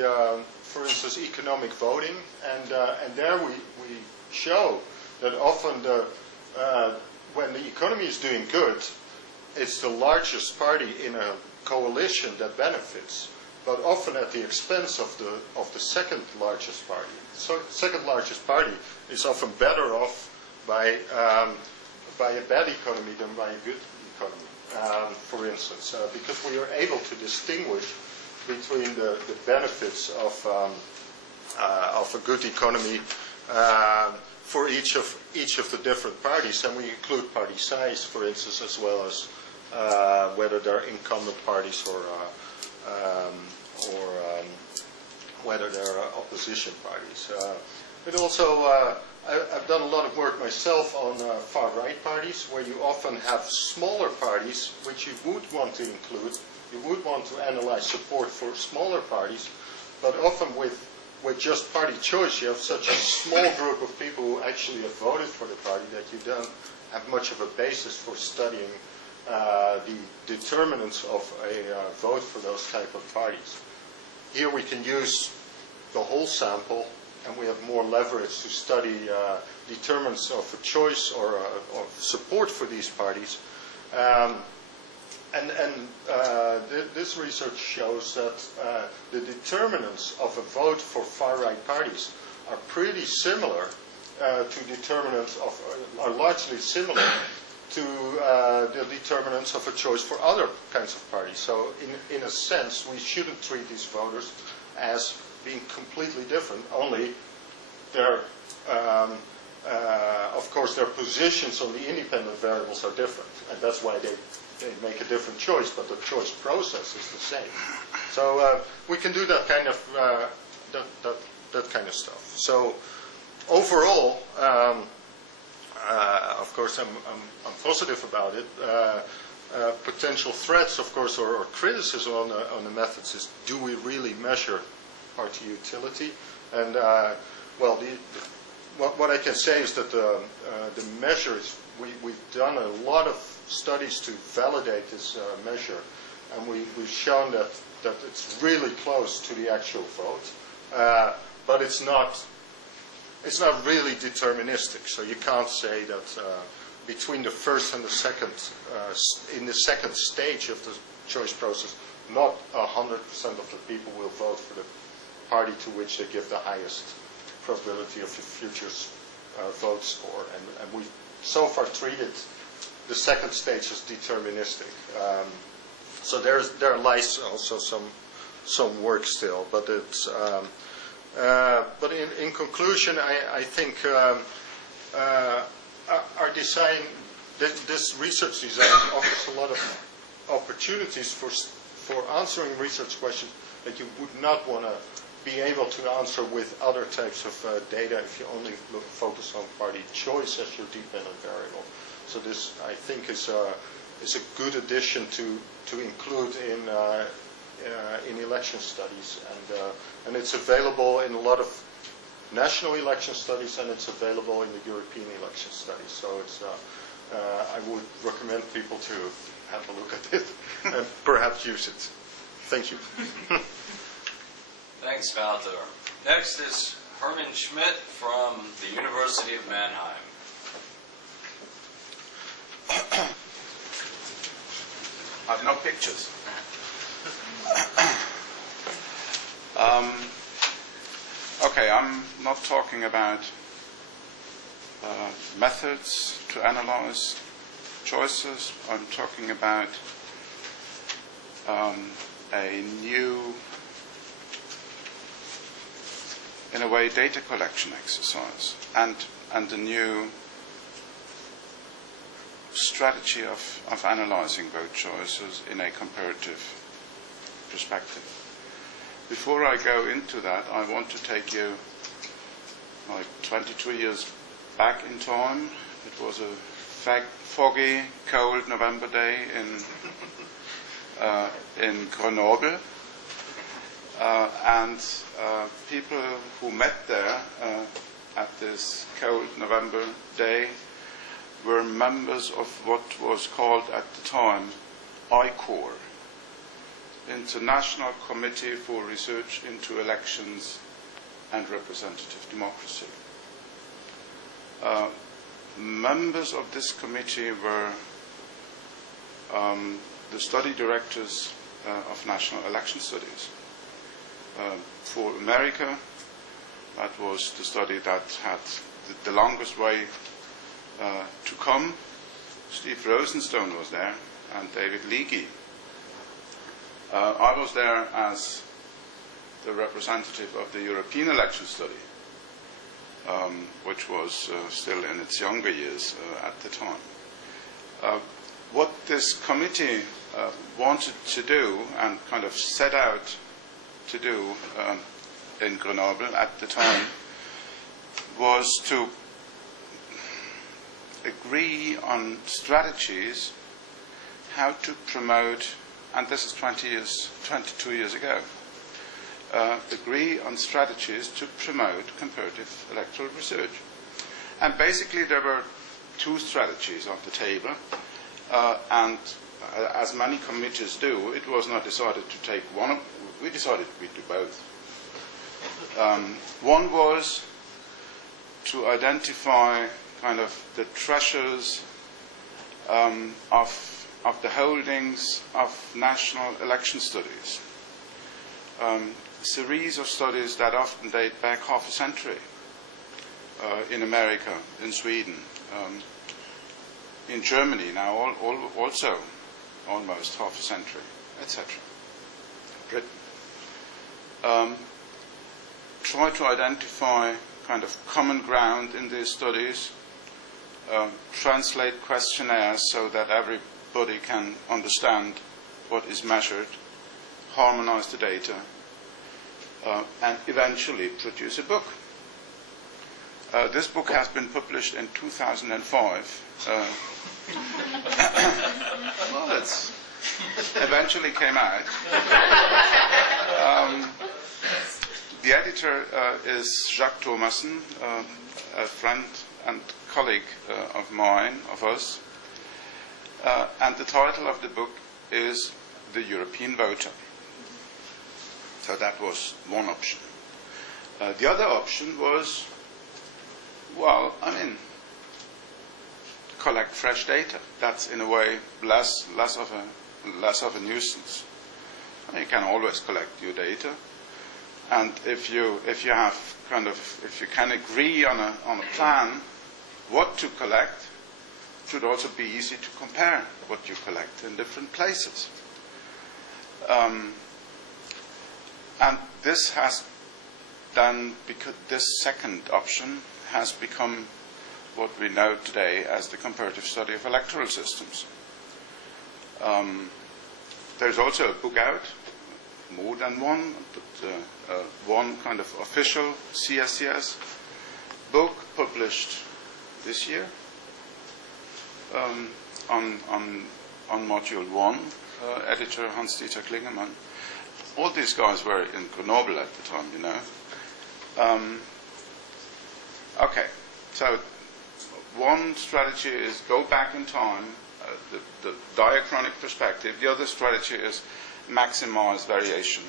for instance, economic voting, and there we show that often when the economy is doing good, it's the largest party in a coalition that benefits, but often at the expense of the second largest party. So second largest party is often better off by a bad economy than by a good economy, for instance, because we are able to distinguish between the benefits of a good economy for each of the different parties, and we include party size, for instance, as well as whether they're incumbent parties or whether they're opposition parties. But also, I've done a lot of work myself on far-right parties, where you often have smaller parties, which you would want to include. You would want to analyze support for smaller parties, but often with just party choice, you have such a small group of people who actually have voted for the party that you don't have much of a basis for studying the determinants of a vote for those type of parties. Here we can use the whole sample, and we have more leverage to study determinants of a choice or of support for these parties. This research shows that the determinants of a vote for far-right parties are pretty similar to determinants are largely similar to the determinants of a choice for other kinds of parties. So in a sense, we shouldn't treat these voters as being completely different, only their, of course, their positions on the independent variables are different, and that's why they make a different choice, but the choice process is the same. So we can do that kind of that kind of stuff. So overall, of course, I'm positive about it. Potential threats, of course, or criticism on the methods is: do we really measure party utility? And well, what I can say is that the measures we've done a lot of studies to validate this measure, and we've shown that it's really close to the actual vote, but it's not really deterministic. So you can't say that between the first and the second, in the second stage of the choice process, not 100% of the people will vote for the party to which they give the highest probability of the future vote score. And we so far treated the second stage as deterministic. So there lies also some work still, but it's. But in conclusion, I think our design, this research design, offers a lot of opportunities for answering research questions that you would not want to be able to answer with other types of data if you only focus on party choice as your dependent variable. So this, I think, is a good addition to include in election studies, and it's available in a lot of national election studies, and it's available in the European election studies. So it's, I would recommend people to have a look at it and perhaps use it. Thank you. Thanks, Wouter. Next is Hermann Schmitt from the University of Mannheim. I have no pictures. Okay, I'm not talking about methods to analyze choices. I'm talking about a new, in a way, data collection exercise and a new strategy of analyzing vote choices in a comparative perspective. Before I go into that, I want to take you like 22 years back in time. It was a foggy, cold November day in Grenoble, and people who met there at this cold November day were members of what was called at the time ICOR, International Committee for Research into Elections and Representative Democracy. Members of this committee were the study directors of national election studies. For America, that was the study that had the longest way to come. Steve Rosenstone was there, and David Leakey. I was there as the representative of the European election study, which was still in its younger years at the time. What this committee wanted to do and kind of set out to do in Grenoble at the time was to agree on strategies how to promote, and this is 22 years ago, agree on strategies to promote comparative electoral research. And basically there were two strategies on the table, and as many committees do, it was not decided to take one. We decided we'd do both. One was to identify kind of the treasures of the holdings of national election studies. A series of studies that often date back half a century in America, in Sweden, in Germany now also almost half a century, etc. Britain. Try to identify kind of common ground in these studies, translate questionnaires so that everybody can understand what is measured, harmonize the data, and eventually produce a book. This book has been published in 2005. Well, it eventually came out. The editor is Jacques Thomassen, a friend and colleague of mine, of us. And the title of the book is The European Voter. So that was one option. The other option was, well, I mean, collect fresh data. That's in a way less of a nuisance. I mean, you can always collect your data, and if you can agree on a plan what to collect, it should also be easy to compare what you collect in different places. And this has then, because this second option has become what we know today as the comparative study of electoral systems. There's also a book out, more than one, but one kind of official CSCS book published this year on Module 1, editor Hans-Dieter Klingemann. All these guys were in Grenoble at the time, you know. Okay, so one strategy is go back in time, the diachronic perspective. The other strategy is maximize variation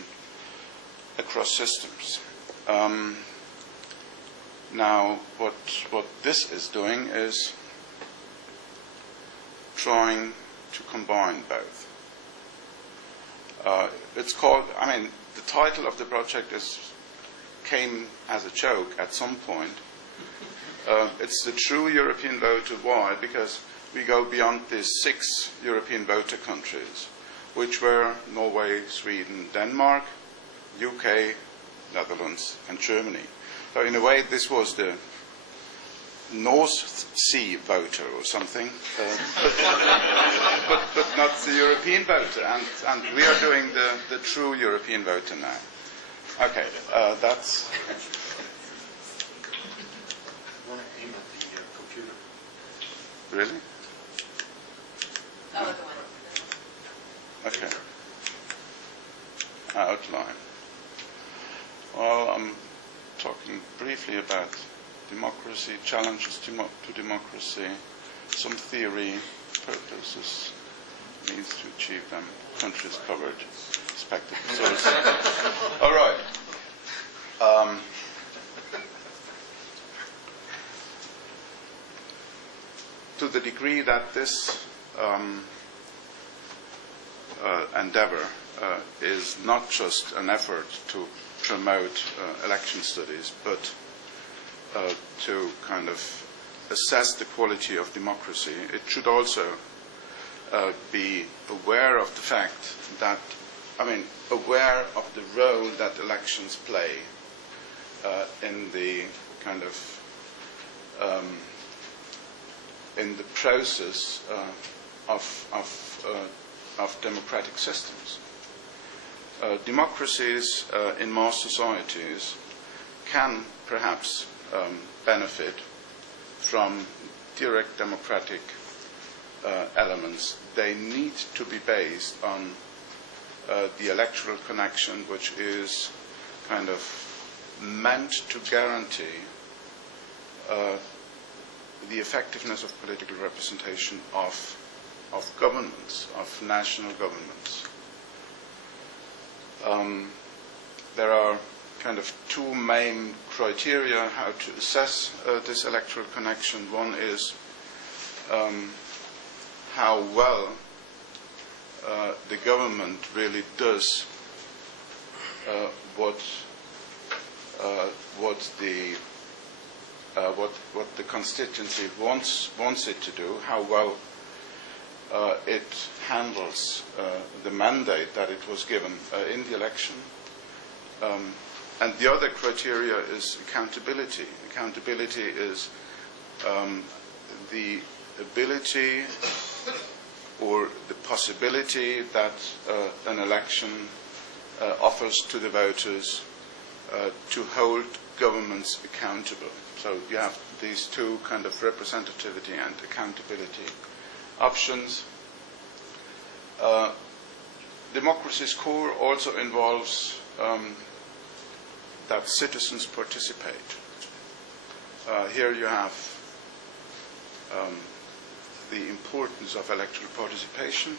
across systems. Now, what this is doing is trying to combine both. It's called, the title of the project came as a joke at some point. It's the true European voter. Why? Because we go beyond these 6 European voter countries, which were Norway, Sweden, Denmark, UK, Netherlands, and Germany. So in a way, this was the North Sea voter or something, but not the European voter. And we are doing the true European voter now. Okay, that's... I want to aim at the computer. Really? Oh, the one. Okay. Outline. Well, I'm talking briefly about democracy, challenges to democracy, some theory, purposes, means to achieve them, countries covered, expected results. All right. To the degree that this endeavor is not just an effort to promote election studies, but to kind of assess the quality of democracy, it should also be aware of the fact that, aware of the role that elections play in the kind of in the process of democratic systems. Democracies in most societies can perhaps benefit from direct democratic elements. They need to be based on the electoral connection, which is kind of meant to guarantee the effectiveness of political representation of governments, of national governments. There are kind of 2 main criteria how to assess this electoral connection. One is how well the government really does what the constituency wants it to do, how well it handles the mandate that it was given in the election. And the other criteria is accountability. Accountability is the ability or the possibility that an election offers to the voters to hold governments accountable. So you have these 2 kind of representativity and accountability options. Democracy's core also involves that citizens participate. Here you have the importance of electoral participation,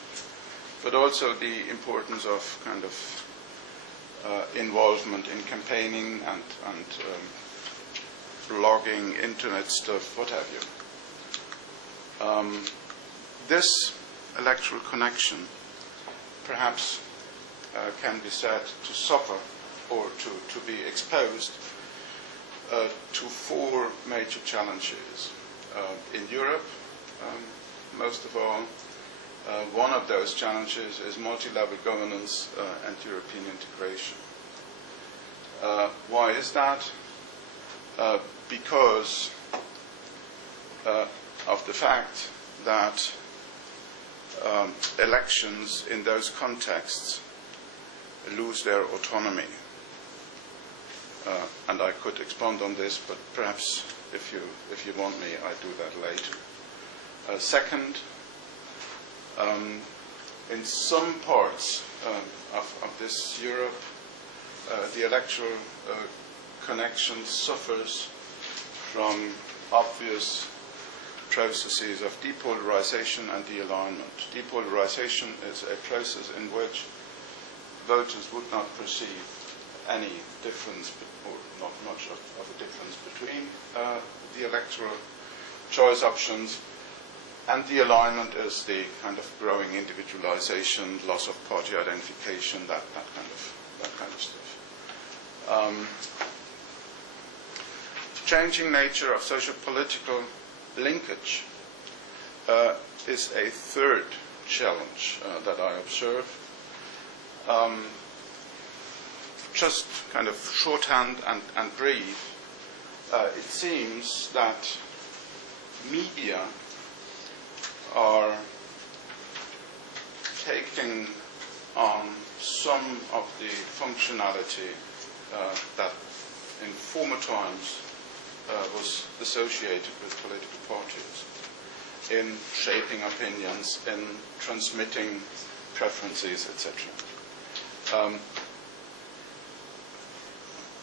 but also the importance of kind of involvement in campaigning and blogging, internet stuff, what have you. This electoral connection perhaps can be said to suffer or to be exposed to 4 major challenges. In Europe, most of all, one of those challenges is multi-level governance and European integration. Why is that? Because of the fact that elections in those contexts lose their autonomy. And I could expound on this, but perhaps if you want me, I do that later. Second, in some parts of this Europe, the electoral connection suffers from obvious processes of depolarization and de-alignment. Depolarization is a process in which voters would not perceive any difference, or not much of a difference between the electoral choice options, and the alignment is the kind of growing individualization, loss of party identification, that kind of stuff. Changing nature of socio-political linkage is a third challenge that I observe. Just kind of shorthand and brief, it seems that media are taking on some of the functionality that in former times was associated with political parties in shaping opinions, in transmitting preferences, etc.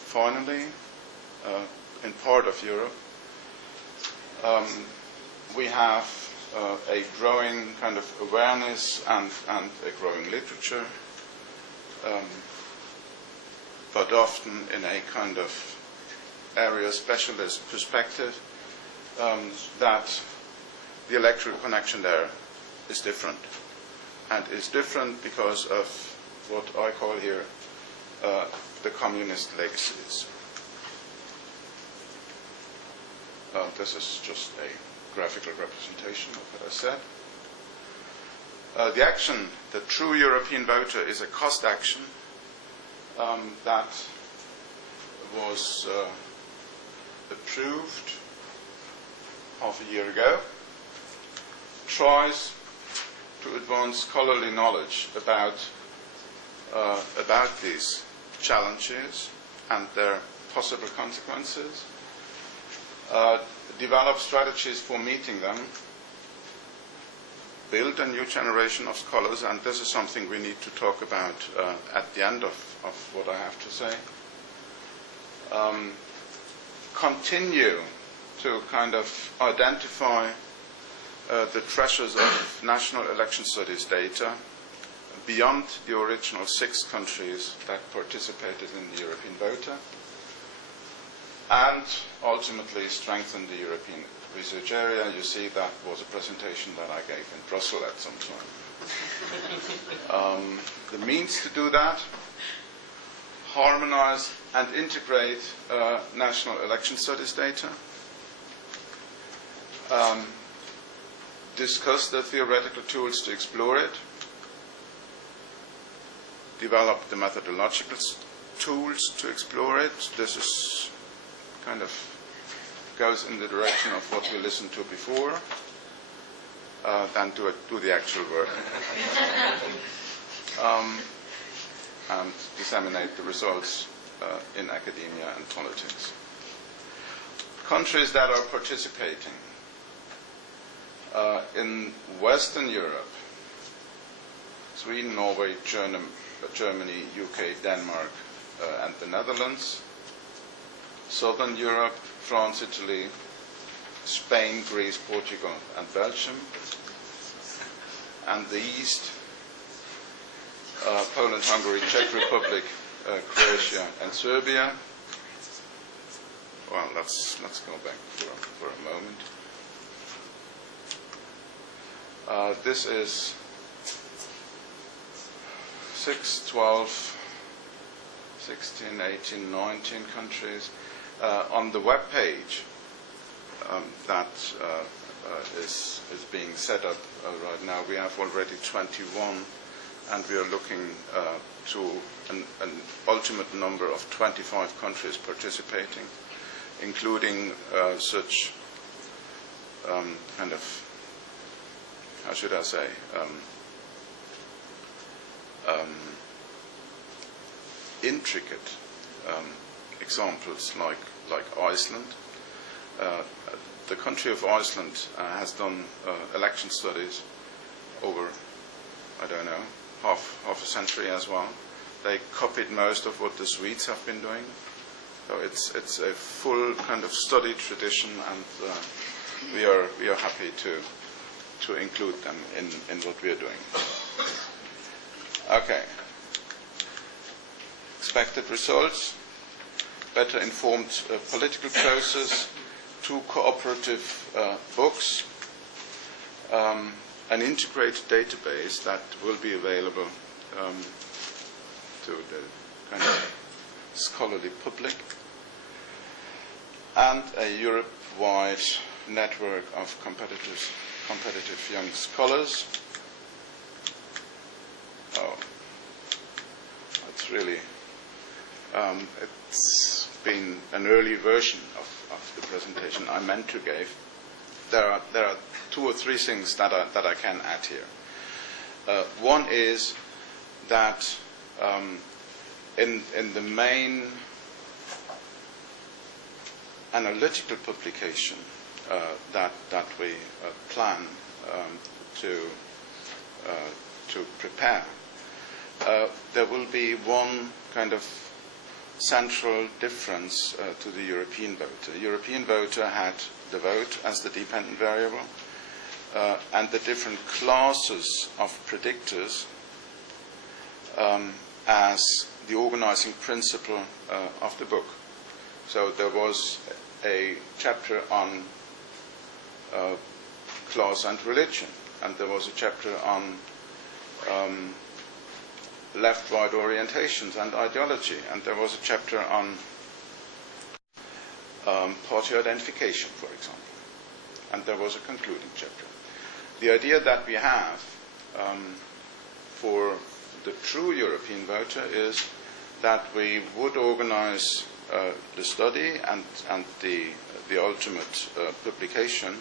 Finally, in part of Europe, we have a growing kind of awareness and a growing literature, but often in a kind of area specialist perspective, that the electoral connection there is different. And is different because of what I call here the communist legacies. This is just a graphical representation of what I said. The action, the true European voter, is a cost action that was approved half a year ago, tries to advance scholarly knowledge about these challenges and their possible consequences, develop strategies for meeting them, build a new generation of scholars, and this is something we need to talk about at the end of what I have to say. Continue to kind of identify the treasures of national election studies data beyond the original 6 countries that participated in the European voter, and ultimately strengthen the European research area. You see, that was a presentation that I gave in Brussels at some time. The means to do that: harmonize and integrate national election studies data, discuss the theoretical tools to explore it, develop the methodological tools to explore it. This is kind of goes in the direction of what we listened to before, then do the actual work. And disseminate the results in academia and politics. Countries that are participating in Western Europe: Sweden, Norway, Germany, UK, Denmark, and the Netherlands. Southern Europe: France, Italy, Spain, Greece, Portugal, and Belgium. And the East: Poland, Hungary, Czech Republic, Croatia, and Serbia. Well, let's go back for a moment. This is 6, 12, 16, 18, 19 countries. On the web page that is being set up right now, we have already 21, and we are looking to an ultimate number of 25 countries participating, including such kind of, how should I say, intricate examples like Iceland. The country of Iceland has done election studies over, I don't know, half a century as well. They copied most of what the Swedes have been doing. So it's a full kind of study tradition, and we are happy to include them in what we are doing. Okay. Expected results: better informed political process, 2 cooperative books, an integrated database that will be available to the kind of scholarly public, and a Europe-wide network of competitive young scholars. Oh, it's really, it's been an early version of the presentation I meant to give. There are 2 or 3 things that I can add here. One is that in the main analytical publication that we plan to prepare, there will be one kind of central difference to the European voter. The European voter had the vote as the dependent variable, and the different classes of predictors as the organizing principle of the book. So there was a chapter on class and religion, and there was a chapter on left-right orientations and ideology, and there was a chapter on party identification, for example, and there was a concluding chapter. The idea that we have for the true European voter is that we would organize the study and the ultimate publication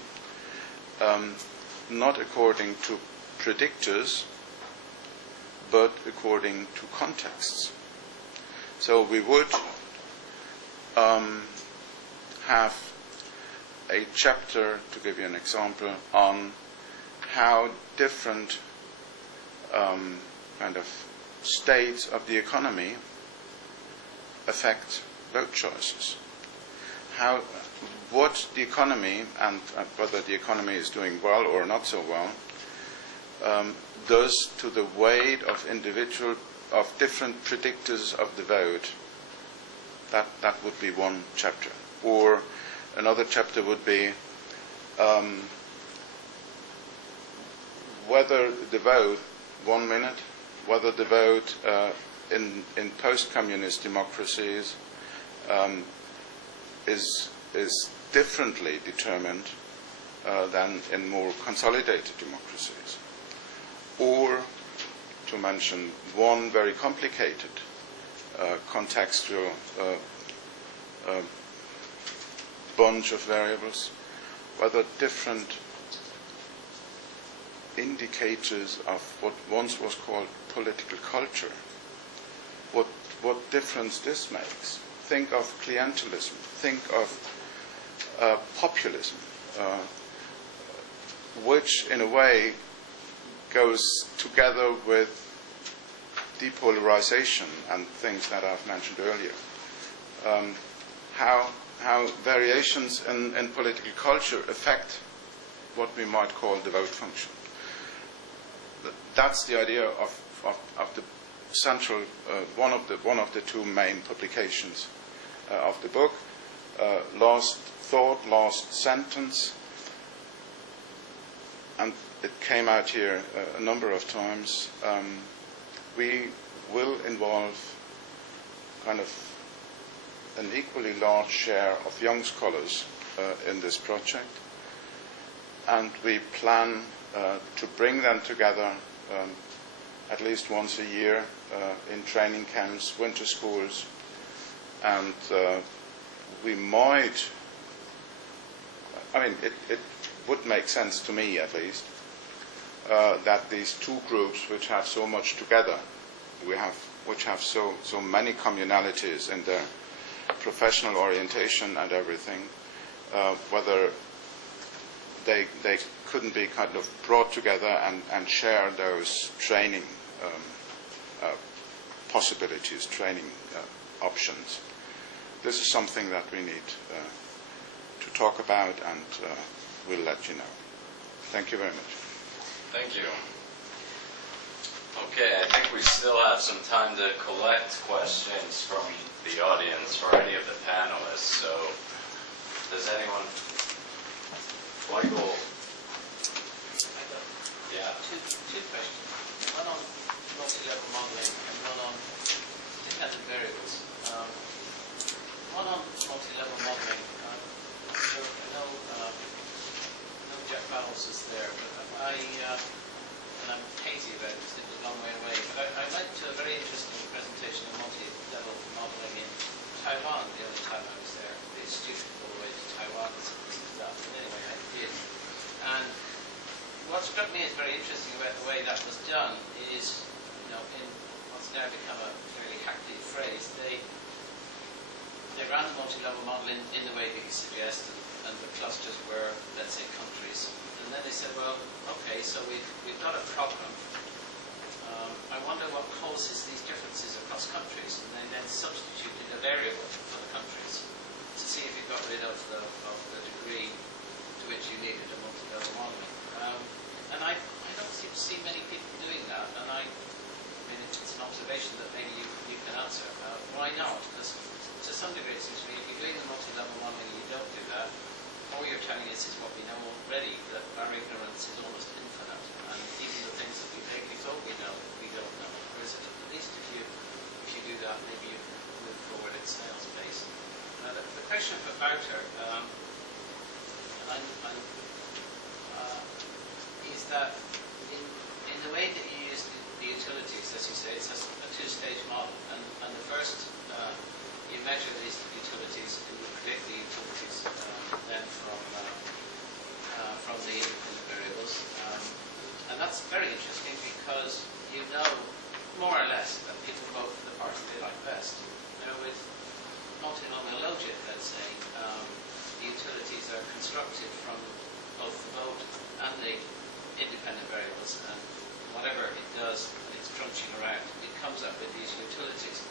not according to predictors, but according to contexts. So we would have a chapter, to give you an example, on how different kind of states of the economy affect vote choices. What the economy, and whether the economy is doing well or not so well, does to the weight of different predictors of the vote. That would be one chapter. Or another chapter would be whether the vote, 1 minute, whether the vote in post-communist democracies is differently determined than in more consolidated democracies. Or, to mention one very complicated contextual bunch of variables, whether different indicators of what once was called political culture, what difference this makes. Think of clientelism, think of populism, which in a way goes together with depolarization and things that I've mentioned earlier. How variations in political culture affect what we might call the vote function. That's the idea of the central one of the 2 main publications of the book. Last thought, last sentence, and it came out here a number of times. We will involve kind of an equally large share of young scholars in this project, and we plan to bring them together at least once a year in training camps, winter schools, and we might, it would make sense to me at least, that these 2 groups which have so much together, which have so many communalities in their professional orientation and everything, whether they couldn't be kind of brought together and share those training possibilities, training options. this is something that we need to talk about, and we'll let you know. Thank you very much. Thank you. Okay, I think we still have some time to collect questions from the audience for any of the panelists. So, does anyone? Michael? Yeah. Two questions. One on multi-level modeling and one on dependent variables. One on multi-level modeling. I know Jack Barrows is there, but and I'm hazy about it, it was a long way away, but I liked a very interesting presentation of multi-level modeling in Taiwan, the only time I was there. It's stupid all the way to Taiwan, it's that, but anyway, I did. And what struck me as very interesting about the way that was done is, in what's now become a fairly hackneyed phrase, they ran the multi-level model in the way that you suggested, and the clusters were, let's say, countries. And then they said, well, okay, so we've got a problem. I wonder what causes these differences across countries, and they then substituted a variable for the countries to see if you got rid of the degree to which you needed a multi-level modeling. And I don't seem to see many people doing that, and I mean, it's an observation that maybe you can answer. Why not? Because to some degree it seems to me if you're doing the multi-level modeling and you don't do that, all you're telling us is what we know already, that our ignorance is almost infinite, and even the things that we vaguely thought we know, we don't know. Whereas at least if you do that, maybe you can move forward at snail's pace. The question for Wouter, is that in the way that you use the utilities, as you say, it's a two-stage model, and the first you measure these utilities and you predict the utilities then from the independent variables, and that's very interesting because you know more or less that people vote for the party they like best. With multinomial logic, let's say, the utilities are constructed from both the vote and the independent variables, and whatever it does when it's crunching around, it comes up with these utilities.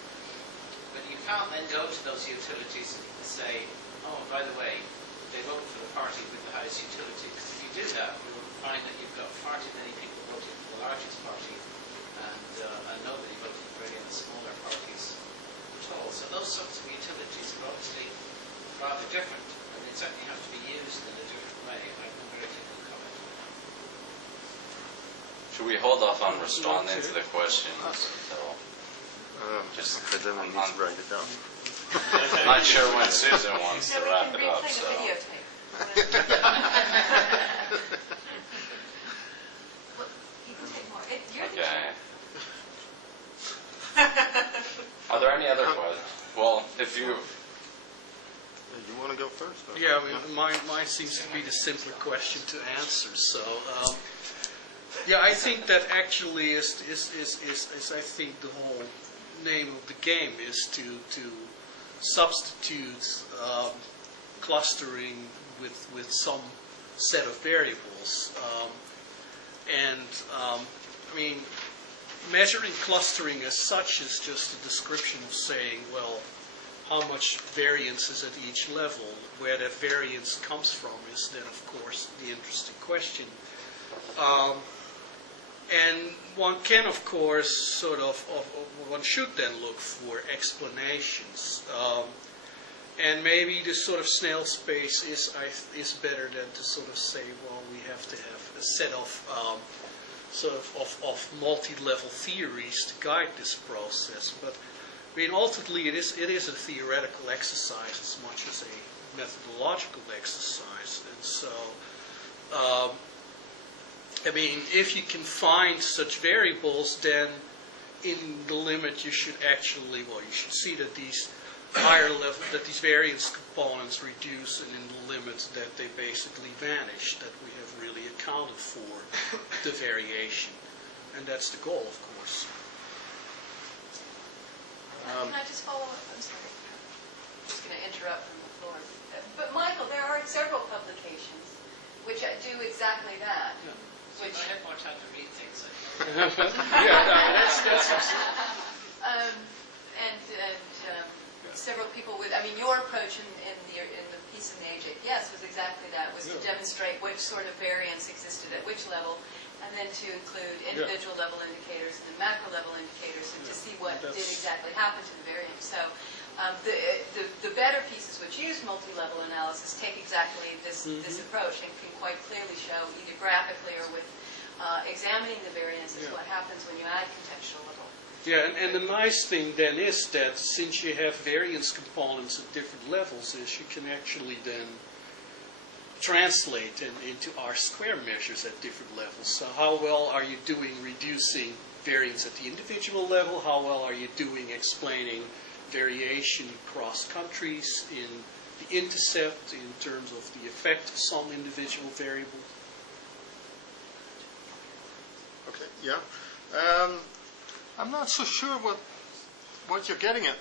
But you can't then go to those utilities and say, oh, by the way, they vote for the party with the highest utility. Because if you do that, you will find that you've got far too many people voting for the largest party, and nobody voting for any of the smaller parties at all. So those sorts of utilities are obviously rather different, and they certainly have to be used in a different way. I wonder if you can comment on that. Should we hold off on responding to the questions until? Just but then we need to write it down. I'm not sure when Susan wants to wrap it up. So. You can take more. You're the Okay. chair. Are there any other questions? Well, if you. You want to go first? Or? Yeah, I mean, mine seems to be the simpler question to answer. So, yeah, I think that actually is I think the whole name of the game is to substitute clustering with some set of variables, I mean, measuring clustering as such is just a description of saying, well, how much variance is at each level. Where that variance comes from is then, of course, the interesting question. And one can, of course, one should then look for explanations. And maybe this sort of snail space is better than to sort of say, well, we have to have a set of of multi-level theories to guide this process. But I mean, ultimately, it is a theoretical exercise as much as a methodological exercise, and so. I mean, if you can find such variables, then in the limit you should actually, you should see that these higher level, that these variance components reduce, and in the limit that they basically vanish, that we have really accounted for the variation. And that's the goal, of course. Can I just follow up? I'm sorry. I'm just going to interrupt from the floor. But Michael, there are several publications which do exactly that. Yeah. Which I have more time to read things. several people with, I mean, your approach in the piece in the AJPS was exactly that, was to demonstrate which sort of variance existed at which level, and then to include individual level indicators and macro level indicators, and to see what did exactly happen to the variance. So the better pieces which use multi-level analysis take exactly this approach and can quite clearly show, either graphically or with examining the variances, what happens when you add contextual level. Yeah, and the nice thing then is that since you have variance components at different levels, is you can actually then translate them into R-square measures at different levels. So how well are you doing reducing variance at the individual level? How well are you doing explaining variation across countries in the intercept in terms of the effect of some individual variable? Okay, yeah. I'm not so sure what you're getting at.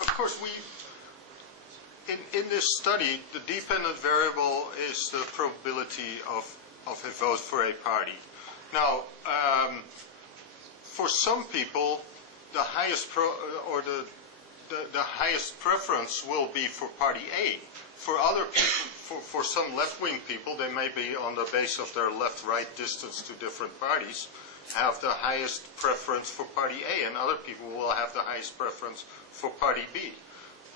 Of course, in this study, the dependent variable is the probability of a vote for a party. Now, for some people, the highest the highest preference will be for party A. For other people, for some left-wing people, they may be on the basis of their left-right distance to different parties, have the highest preference for party A, and other people will have the highest preference for party B.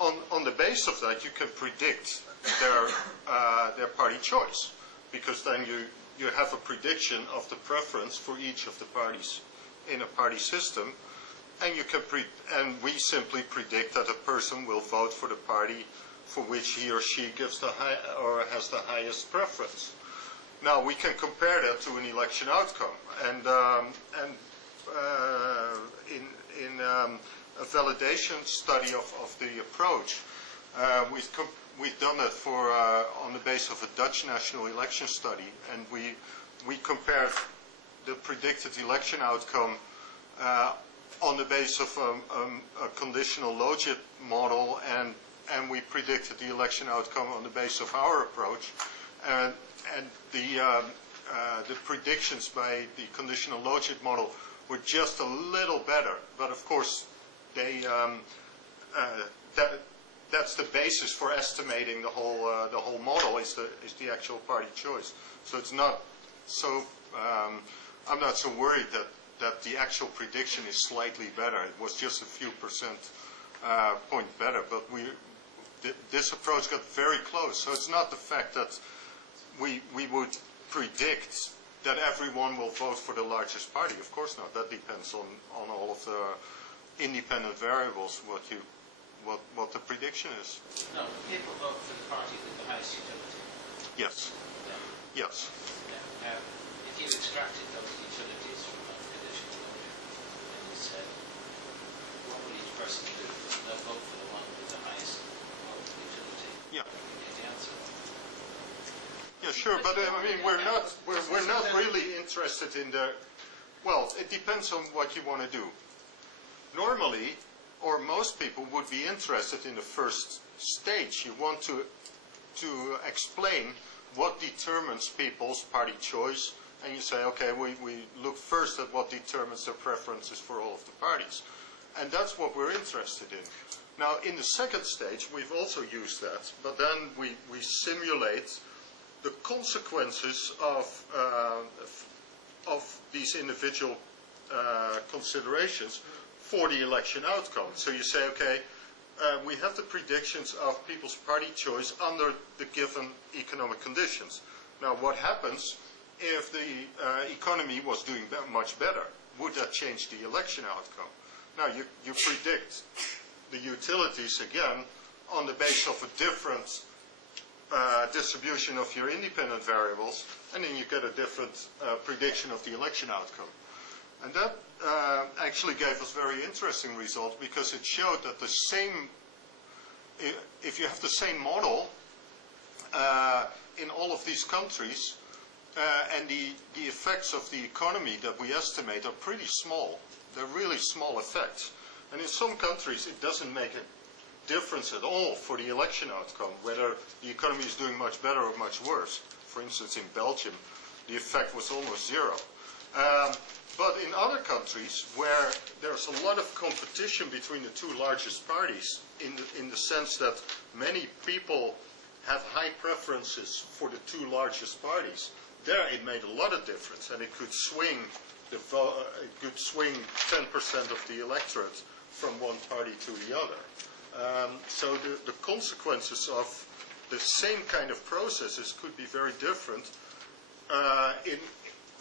On the basis of that, you can predict their party choice, because then you have a prediction of the preference for each of the parties in a party system, and you can and we simply predict that a person will vote for the party for which he or she gives has the highest preference. Now, we can compare that to an election outcome, and in a validation study of the approach, we've done it on the basis of a Dutch national election study, and we compared the predicted election outcome on the basis of a conditional logit model, and we predicted the election outcome on the basis of our approach. And the predictions by the conditional logit model were just a little better, but of course that's the basis for estimating the whole model is the actual party choice. So it's not so I'm not so worried that the actual prediction is slightly better. It was just a few percent point better, but this approach got very close. So it's not the fact that we would predict that everyone will vote for the largest party. Of course not. That depends on all of the independent variables, what the prediction is. No, people vote for the party with the highest utility. Yes. Yeah. Yes. Yeah. If you extracted those utilities from a conditional logit and you said, what will each person do? They'll vote for the one with the highest utility. Yeah. You get the answer. Yeah, sure, but I mean, we're not really interested in the. Well, it depends on what you want to do. Normally, or most people would be interested in the first stage. You want to explain what determines people's party choice, and you say, okay, we look first at what determines their preferences for all of the parties, and that's what we're interested in. Now, in the second stage, we've also used that, but then we simulate the consequences of these individual considerations for the election outcome. So you say, okay, we have the predictions of people's party choice under the given economic conditions. Now, what happens if the economy was doing much better? Would that change the election outcome? Now, you predict the utilities again on the basis of a different distribution of your independent variables, and then you get a different prediction of the election outcome. And that actually gave us very interesting results, because it showed that if you have the same model in all of these countries, and the effects of the economy that we estimate are pretty small. They're really small effects. And in some countries, it doesn't make a difference at all for the election outcome, whether the economy is doing much better or much worse. For instance, in Belgium, the effect was almost zero. But in other countries where there's a lot of competition between the two largest parties, in the sense that many people have high preferences for the two largest parties, there it made a lot of difference, and it could swing it could swing 10% of the electorate from one party to the other. So the consequences of the same kind of processes could be very different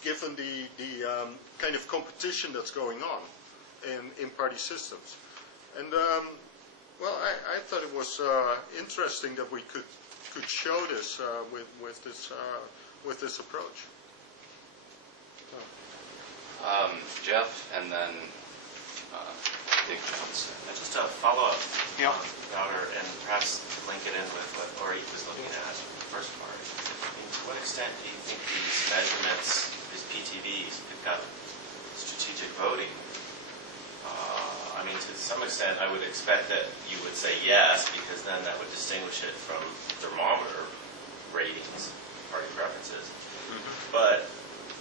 given the kind of competition that's going on in party systems. And well, I thought it was interesting that we could show this with this approach. Jeff, and then Dick Johnson. Just a follow-up, Wouter, and perhaps link it in with what Orit was looking at in the first part. To what extent do you think these measurements, these PTVs, pick up strategic voting? I mean, to some extent, I would expect that you would say yes, because then that would distinguish it from thermometer ratings, party preferences. But,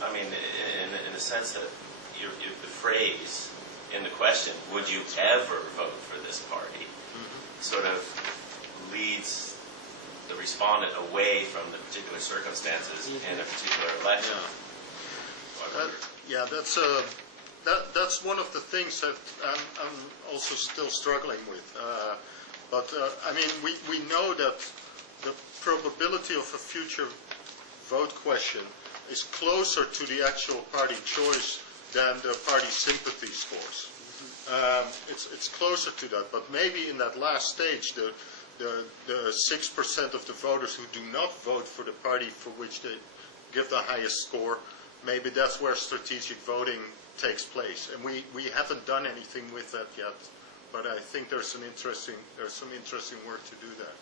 I mean, in the sense that the phrase in the question, would you ever vote for this party, sort of leads the respondent away from the particular circumstances in a particular election. Yeah, that's one of the things that I'm also still struggling with. But I mean, we know that the probability of a future vote question is closer to the actual party choice than the party sympathy scores. It's closer to that, but maybe in that last stage, the 6% of the voters who do not vote for the party for which they give the highest score, maybe that's where strategic voting takes place. And we haven't done anything with that yet, but I think there's some interesting work to do there.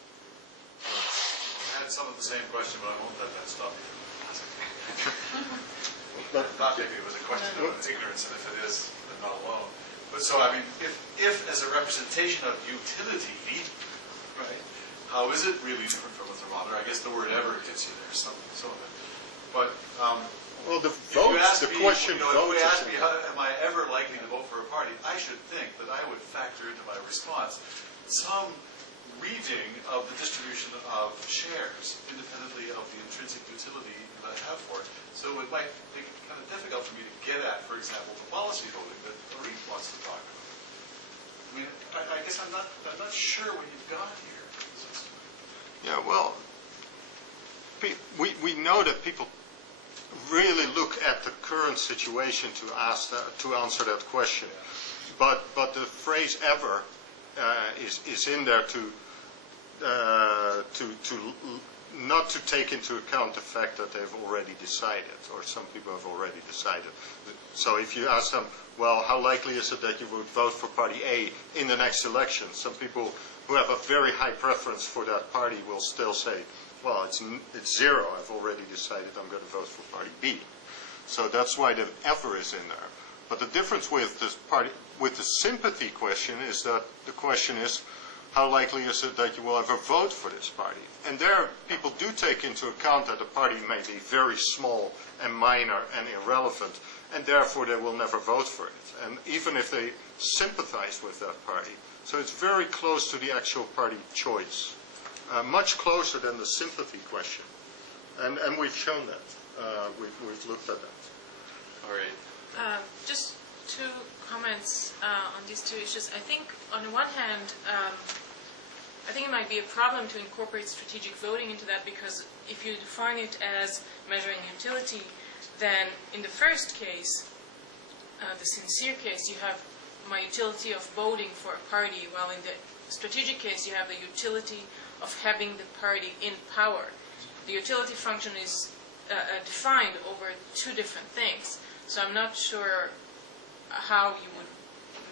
I had some of the same question, but I won't let that stop you from asking. I thought maybe it was a question of ignorance, and if it is, then not alone. But so, I mean, if as a representation of utility, right, how is it really different from a thermometer? I guess the word ever gets you there, some of it. But, well, the votes, the question votes. If you ask me, am I ever likely to vote for a party, I should think that I would factor into my response some reading of the distribution of shares independently of the intrinsic utility that I have for it. So it might be kind of difficult for me to get at, for example, the policy voting that Orit wants to talk about. I mean, I guess I'm not sure what you've got here. Yeah, well, we know that people really look at the current situation to answer that question, but the phrase "ever" is in there to not to take into account the fact that they've already decided, or some people have already decided. So if you ask them, well, how likely is it that you would vote for Party A in the next election? Some people who have a very high preference for that party will still say, well, it's 0. I've already decided I'm going to vote for Party B. So that's why the "ever" is in there. But the difference with this party, with the sympathy question, is that the question is, how likely is it that you will ever vote for this party? And there, people do take into account that the party may be very small and minor and irrelevant, and therefore they will never vote for it. And even if they sympathize with that party. So it's very close to the actual party choice, much closer than the sympathy question. And we've shown that. We've looked at that. All right. Just two comments on these two issues. I think, on the one hand, I think it might be a problem to incorporate strategic voting into that, because if you define it as measuring utility, then in the first case, the sincere case, you have my utility of voting for a party, while in the strategic case, you have the utility of having the party in power. The utility function is defined over two different things, so I'm not sure how you would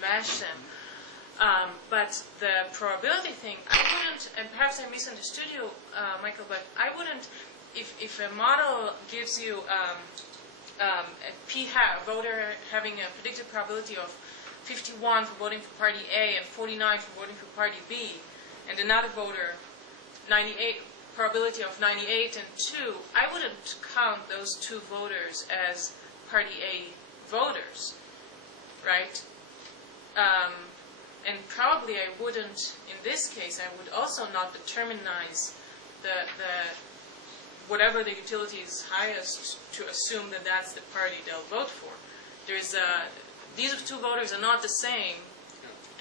mash them. But the probability thing, I wouldn't, and perhaps I misunderstood you, Michael, but I wouldn't, if a model gives you a voter having a predicted probability of 51 for voting for Party A and 49 for voting for Party B, and another voter, 98, probability of 98 and 2, I wouldn't count those two voters as Party A voters, right? And probably I wouldn't, in this case, I would also not determinize the whatever the utility is highest to assume that that's the party they'll vote for. These two voters are not the same,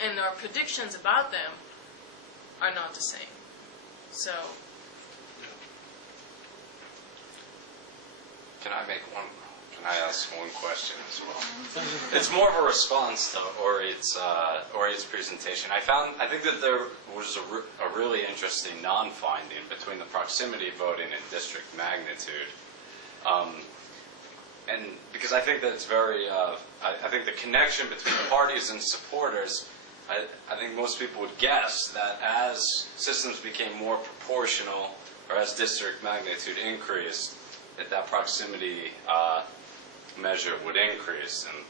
and our predictions about them are not the same. So, Can I ask one question as well? It's more of a response to Orit's presentation. I think that there was a really interesting non-finding between the proximity voting and district magnitude. And because I think that it's very, I think the connection between parties and supporters, I think most people would guess that as systems became more proportional, or as district magnitude increased, that proximity measure would increase, and it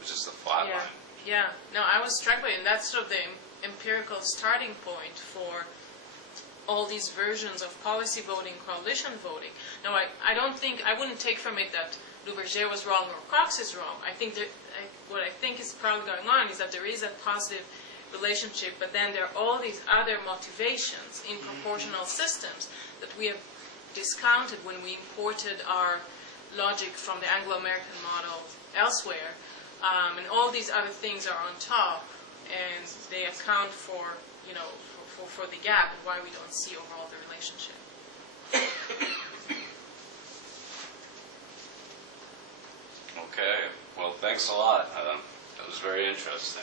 was just a flat line. Yeah. No, I was struck by it, and that's sort of the empirical starting point for all these versions of policy voting, coalition voting. Now, I wouldn't take from it that Duverger was wrong or Cox is wrong. I think that what I think is probably going on is that there is a positive relationship, but then there are all these other motivations in proportional systems that we have discounted when we imported our logic from the Anglo-American model elsewhere, and all these other things are on top, and they account for, for the gap and why we don't see overall the relationship. Okay, well, thanks a lot. That was very interesting.